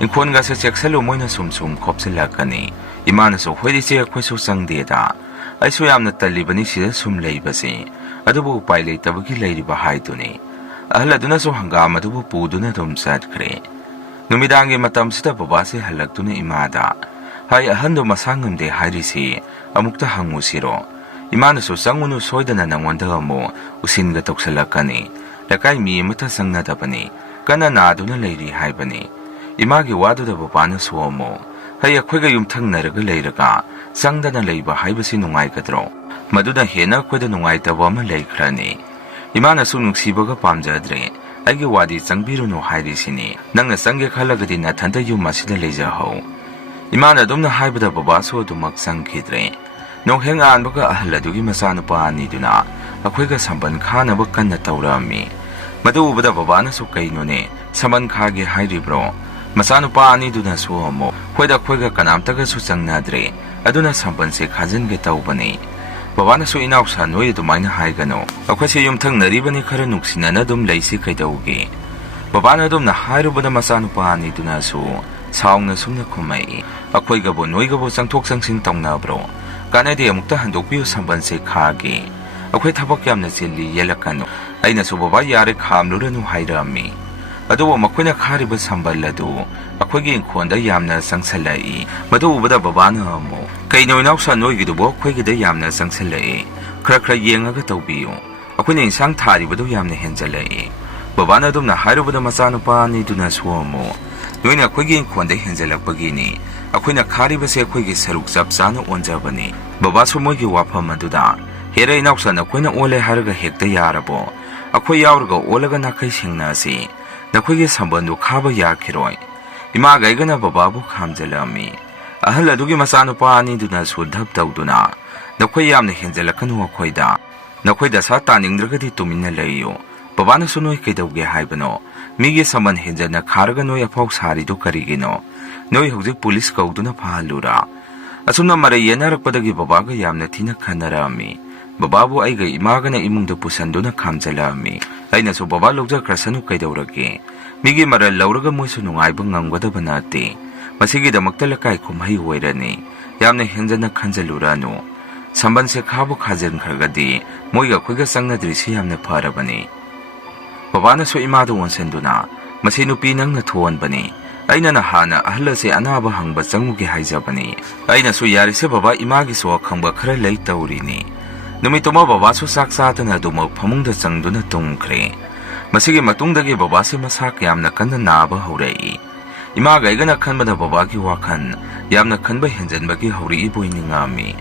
ꯏꯪꯈꯣꯜꯒꯁꯦ ꯆꯦꯛꯁꯜꯂꯨ, ꯃꯣꯏꯅ ꯁꯨꯝ ꯁꯨꯝ ꯈꯣꯞꯆꯤꯜꯂꯛꯀꯅꯤ꯫ ꯏꯃꯥꯅꯁꯨ ꯍꯣꯏꯗꯤ ꯆꯦ ꯑꯩꯈꯣꯏꯁꯨ ꯆꯪꯗꯦꯗ, ꯑꯩꯁꯨ ꯌꯥꯝꯅ ꯇꯜꯂꯤꯕꯅꯤ ꯁꯤꯗ ꯁꯨꯝ ꯂꯩꯕꯁꯦ, ꯑꯗꯨꯕꯨ ꯎꯄꯥꯏ ꯂꯩꯇꯕꯒꯤ ꯂꯩꯔꯤꯕ ꯍꯥꯏꯗꯨꯅꯤ꯫ ꯑꯍꯜ ꯑꯗꯨꯅꯁꯨ ꯍꯪꯒꯥꯝ ꯑꯗꯨꯕꯨ ꯄꯨꯗꯨꯅ ꯑꯗꯨꯝ ꯆꯠꯈ꯭ꯔꯦ꯫ ꯅꯨꯃꯤꯗꯥꯡꯒꯤ ꯃꯇꯝꯁꯤꯗ ꯕꯕꯥꯁꯦ ꯍꯜꯂꯛꯇꯨꯅ ꯏꯃꯥꯗ, ꯍꯥꯏ ꯑꯍꯟꯗꯣ ꯃꯁꯥ ꯉꯝꯗꯦ ꯍꯥꯏꯔꯤꯁꯤ ꯑꯃꯨꯛꯇ ꯍꯪꯉꯨꯁꯤꯔꯣ? ꯏꯃꯥꯅꯁꯨ ꯆꯪꯉꯨꯅꯨ, ꯁꯣꯏꯗꯅ ꯅꯪꯉꯣꯟꯗ ꯑꯃꯨꯛ ꯎꯁꯤꯟꯒ ꯇꯧꯁꯜꯂꯛꯀꯅꯤ, ꯂꯩꯀꯥꯏ ꯃꯤ ꯑꯃꯠꯇ ꯆꯪꯅꯗꯕꯅꯤ, ꯀꯟꯅ ꯅꯥꯗꯨꯅ ꯂꯩꯔꯤ ꯍꯥꯏꯕꯅꯤ꯫ ꯏꯃꯥꯒꯤ ꯋꯥꯗꯨꯗ ꯕꯕꯥꯅꯁꯨ ꯑꯃꯨꯛ, ꯍꯩ ꯑꯩꯈꯣꯏꯒ ꯌꯨꯝꯊꯪꯅꯔꯒ ꯂꯩꯔꯒ ꯆꯪꯗꯅ ꯂꯩꯕ ꯍꯥꯏꯕꯁꯤ ꯅꯨꯡꯉꯥꯏꯒꯗ꯭ꯔꯣ? ꯃꯗꯨꯅ ꯍꯦꯟꯅ ꯑꯩꯈꯣꯏꯗ ꯅꯨꯡꯉꯥꯏꯇꯕ ꯑꯃ ꯂꯩꯈ꯭ꯔꯅꯤ꯫ ꯏꯃꯥꯅꯁꯨ ꯅꯨꯡꯁꯤꯕꯒ ꯄꯥꯝꯖꯗ꯭ꯔꯦ, ꯑꯩꯒꯤ ꯋꯥꯗꯤ ꯆꯪꯕꯤꯔꯨꯅꯨ ꯍꯥꯏꯔꯤꯁꯤꯅꯤ, ꯅꯪꯅ ꯆꯪꯒꯦ ꯈꯜꯂꯒꯗꯤ ꯅꯊꯟꯇ ꯌꯨꯝ ꯑꯁꯤꯗ ꯂꯩꯖꯍꯧ꯫ ꯏꯃꯥꯅ ꯑꯗꯨꯝꯅ ꯍꯥꯏꯕꯗ ꯕꯕꯥꯁꯨ ꯑꯗꯨꯃꯛ ꯆꯪꯈꯤꯗ꯭ꯔꯦ꯫ ꯅꯣꯡꯍꯦꯛ ꯉꯥꯟꯕꯒ ꯑꯍꯜ ꯑꯗꯨꯒꯤ ꯃꯆꯥꯅꯨꯄꯥ ꯑꯅꯤꯗꯨꯅ ꯑꯩꯈꯣꯏꯒ ꯁꯝꯕꯟ ꯈꯥꯅꯕ ꯀꯟꯅ ꯇꯧꯔꯛꯑꯝꯃꯤ꯫ ꯃꯗꯨ ꯎꯕꯗ ꯕꯕꯥꯅꯁꯨ ꯀꯩꯅꯣꯅꯦ, ꯁꯝꯕꯟ ꯈꯥꯒꯦ ꯍꯥꯏꯔꯤꯕ꯭ꯔꯣ? ꯃꯆꯥꯅꯨꯄꯥ ꯑꯅꯤꯗꯨꯅꯁꯨ ꯑꯃꯨꯛ, ꯍꯣꯏꯗ ꯑꯩꯈꯣꯏꯒ ꯀꯅꯥꯝꯇꯒꯁꯨ ꯆꯪꯅꯗ꯭ꯔꯦ, ꯑꯗꯨꯅ ꯁꯝꯕꯟꯁꯦ ꯈꯥꯖꯤꯟꯒꯦ ꯇꯧꯕꯅꯤ꯫ ꯕꯕꯥꯅꯁꯨ, ꯏꯅꯥꯎꯁꯥ ꯅꯣꯏ ꯑꯗꯨꯃꯥꯏꯅ ꯍꯥꯏꯒꯅꯨ, ꯑꯩꯈꯣꯏꯁꯦ ꯌꯨꯝꯊꯪꯅꯔꯤꯕꯅꯤ, ꯈꯔ ꯅꯨꯡꯁꯤꯅꯅ ꯑꯗꯨꯝ ꯂꯩꯁꯤ ꯀꯩꯗꯧꯒꯦ? ꯕꯕꯥꯅ ꯑꯗꯨꯝꯅ ꯍꯥꯏꯔꯨꯕꯗ ꯃꯆꯥꯅꯨꯄꯥ ꯑꯅꯤꯗꯨꯅꯁꯨ ꯁꯥꯎꯅ ꯁꯨꯝꯅ ꯈꯨꯝꯃꯛꯏ, ꯑꯩꯈꯣꯏꯒꯕꯨ ꯅꯣꯏꯒꯕꯨ ꯆꯪꯊꯣꯛ ꯆꯪꯁꯤꯟ ꯇꯧꯅꯕ꯭ꯔꯣ? ꯀꯥꯟꯅꯗꯦ, ꯑꯃꯨꯛꯇ ꯍꯟꯗꯣꯛꯄꯤꯌꯨ ꯁꯝꯕꯟꯁꯦ ꯈꯥꯒꯦ, ꯑꯩꯈꯣꯏ ꯊꯕꯛ ꯌꯥꯝꯅ ꯆꯤꯜꯂꯤ, ꯌꯦꯜꯂꯛꯀꯅꯨ꯫ ꯑꯩꯅꯁꯨ ꯕꯕꯥ ꯌꯥꯔꯦ ꯈꯥꯝꯂꯨꯔꯅꯨ ꯍꯥꯏꯔꯛꯑꯝꯃꯤ꯫ ꯑꯗꯨꯕꯨ ꯃꯈꯣꯏꯅ ꯈꯥꯔꯤꯕ ꯁꯝꯕꯜ ꯑꯗꯨ ꯑꯩꯈꯣꯏꯒꯤ ꯏꯪꯈꯣꯜꯗ ꯌꯥꯝꯅ ꯆꯪꯁꯜꯂꯛꯏ꯫ ꯃꯗꯨ ꯎꯕꯗ ꯕꯕꯥꯅ ꯑꯃꯨꯛ "ꯀꯩꯅꯣ ꯏꯅꯥꯎꯁꯥ, ꯅꯣꯏꯒꯤꯗꯨꯕꯨ ꯑꯩꯈꯣꯏꯒꯤꯗ ꯌꯥꯝꯅ ꯆꯪꯁꯜꯂꯛꯏ, ꯈꯔ ꯌꯦꯡꯉꯒ ꯇꯧꯕꯤꯌꯨ, ꯑꯩꯈꯣꯏꯅ ꯏꯟꯁꯥꯡ ꯊꯥꯔꯤꯕꯗꯨ ꯌꯥꯝꯅ ꯍꯦꯟꯖꯜꯂꯛꯏ"꯫ ꯕꯕꯥꯅ ꯑꯗꯨꯝꯅ ꯍꯥꯏꯔꯨꯕꯗ ꯃꯆꯥꯅꯨꯄꯥ ꯑꯅꯤꯗꯨꯅꯁꯨ ꯑꯃꯨꯛ "ꯅꯣꯏꯅ ꯑꯩꯈꯣꯏꯒꯤ ꯏꯪꯈꯣꯜꯗ ꯍꯦꯟꯖꯜꯂꯛꯄꯒꯤꯅꯤ, ꯑꯩꯈꯣꯏꯅ ꯈꯥꯔꯤꯕꯁꯦ ꯑꯩꯈꯣꯏꯒꯤ ꯁꯔꯨꯛ ꯆꯞ ꯆꯥꯅ ꯑꯣꯟꯖꯕꯅꯤ"꯫ ꯕꯕꯥꯁꯨ ꯃꯣꯏꯒꯤ ꯋꯥꯐꯝ ꯑꯗꯨꯗ "ꯍꯦꯔꯥ ꯏꯅꯥꯎꯁꯥ, ꯅꯈꯣꯏꯅ ꯑꯣꯜꯂꯦ ꯍꯥꯏꯔꯒ ꯍꯦꯛꯇ ꯌꯥꯔꯕꯣ? ꯑꯩꯈꯣꯏ ꯌꯥꯎꯔꯒ ꯑꯣꯜꯂꯒ ꯅꯥꯈꯩ ꯁꯤꯡꯅꯁꯤ, ꯅꯈꯣꯏꯒꯤ ꯁꯝꯕꯜꯗꯨ ꯈꯥꯕ ꯌꯥꯈꯤꯔꯣꯏ"꯫ ꯏꯃꯥꯒ ꯑꯩꯒꯅ ꯕꯕꯥꯕꯨ ꯈꯥꯝꯖꯤꯜꯂꯝꯃꯤ꯫ ꯑꯍꯜ ꯑꯗꯨꯒꯤ ꯃꯆꯥꯅꯨꯄꯥ ꯑꯅꯤꯗꯨꯅꯁꯨ ꯙꯞ ꯇꯧꯗꯨꯅ "ꯅꯈꯣꯏ ꯌꯥꯝꯅ ꯍꯦꯟꯖꯜꯂꯛꯀꯅꯨ ꯑꯩꯈꯣꯏꯗ, ꯅꯈꯣꯏ ꯗꯁꯥ ꯇꯥꯅꯤꯡꯗ꯭ꯔꯒꯗꯤ ꯇꯨꯃꯤꯟꯅ ꯂꯩꯌꯨ꯫ ꯕꯕꯥꯅꯁꯨ ꯅꯣꯏ ꯀꯩꯗꯧꯒꯦ ꯍꯥꯏꯕꯅꯣ? ꯃꯤꯒꯤ ꯁꯝꯕꯜ ꯍꯦꯟꯖꯟꯅ ꯈꯥꯔꯒ ꯅꯣꯏ ꯑꯐꯥꯎ ꯁꯥꯔꯤꯗꯨ ꯀꯔꯤꯒꯤꯅꯣ? ꯅꯣꯏ ꯍꯧꯖꯤꯛ ꯄꯨꯂꯤꯁ ꯀꯧꯗꯨꯅ ꯐꯍꯜꯂꯨꯔꯥ?" ꯑꯁꯨꯝꯅ ꯃꯔꯩ ꯌꯦꯠꯅꯔꯛꯄꯗꯒꯤ ꯕꯕꯥꯒ ꯌꯥꯝꯅ ꯊꯤꯅ ꯈꯟꯅꯔꯛꯑꯝꯃꯤ꯫ ꯕꯕꯥꯕꯨ ꯑꯩꯒ ꯏꯃꯥꯒꯅ ꯏꯃꯨꯡꯗ ꯄꯨꯁꯟꯗꯨꯅ ꯈꯥꯝꯖꯤꯜꯂꯛꯑꯝꯃꯤ꯫ ꯑꯩꯅꯁꯨ "ꯕꯕꯥ ꯂꯧꯖꯈ꯭ꯔꯁꯅꯨ, ꯀꯩꯗꯧꯔꯒꯦ? ꯃꯤꯒꯤ ꯃꯔꯜ ꯂꯧꯔꯒ ꯃꯣꯏꯁꯨ ꯅꯨꯡꯉꯥꯏꯕ ꯉꯝꯒꯗꯕ ꯅꯠꯇꯦ꯫ ꯃꯁꯤꯒꯤꯗꯃꯛꯇ ꯂꯩꯀꯥꯏ ꯀꯨꯝꯍꯩ ꯑꯣꯏꯔꯅꯤ, ꯌꯥꯝꯅ ꯍꯦꯟꯖꯟꯅ ꯈꯟꯖꯜꯂꯨꯔꯅꯨ꯫ ꯁꯝꯕꯜꯁꯦ ꯈꯥꯕꯨ ꯈꯥꯖꯤꯟꯈ꯭ꯔꯒꯗꯤ ꯃꯣꯏꯒ ꯑꯩꯈꯣꯏꯒ ꯆꯪꯅꯗ꯭ꯔꯤꯁꯤ ꯌꯥꯝꯅ ꯐꯔꯕꯅꯤ"꯫ ꯕꯕꯥꯅꯁꯨ ꯏꯃꯥꯗ ꯑꯣꯟꯁꯤꯟꯗꯨꯅ "ꯃꯁꯤ ꯅꯨꯄꯤ ꯅꯪꯅ ꯊꯣꯛꯍꯟꯕꯅꯤ, ꯑꯩꯅ ꯅꯍꯥꯟꯅ ꯑꯍꯜ ꯑꯁꯦ ꯑꯅꯥꯕ ꯍꯪꯕ ꯆꯪꯉꯨꯒꯦ ꯍꯥꯏꯖꯕꯅꯤ꯫ ꯑꯩꯅꯁꯨ ꯌꯥꯔꯤꯁꯦ ꯕꯕꯥ, ꯏꯃꯥꯒꯤꯁꯨ ꯑꯈꯪꯕ ꯈꯔ ꯂꯩ ꯇꯧꯔꯤꯅꯤ"꯫ ꯅꯨꯃꯤꯠꯇꯨꯃ ꯕꯕꯥꯁꯨ ꯆꯥꯛ ꯆꯥꯗꯅ ꯑꯗꯨꯃꯛ ꯐꯃꯨꯡꯗ ꯆꯪꯗꯨꯅ ꯇꯨꯝꯈ꯭ꯔꯦ꯫ ꯃꯁꯤꯒꯤ ꯃꯇꯨꯡꯗꯒꯤ ꯕꯕꯥꯁꯦ ꯃꯁꯥ ꯌꯥꯝꯅ ꯀꯟꯅ ꯅꯥꯕ ꯍꯧꯔꯛꯏ꯫ ꯏꯃꯥꯒ ꯑꯩꯒꯅ ꯈꯟꯕꯗ ꯕꯕꯥꯒꯤ ꯋꯥꯈꯜ ꯌꯥꯝꯅ ꯈꯟꯕ ꯍꯦꯟꯖꯟꯕꯒꯤ ꯍꯧꯔꯛꯏꯕꯣꯏ ꯅꯤꯡꯉꯝꯃꯤ꯫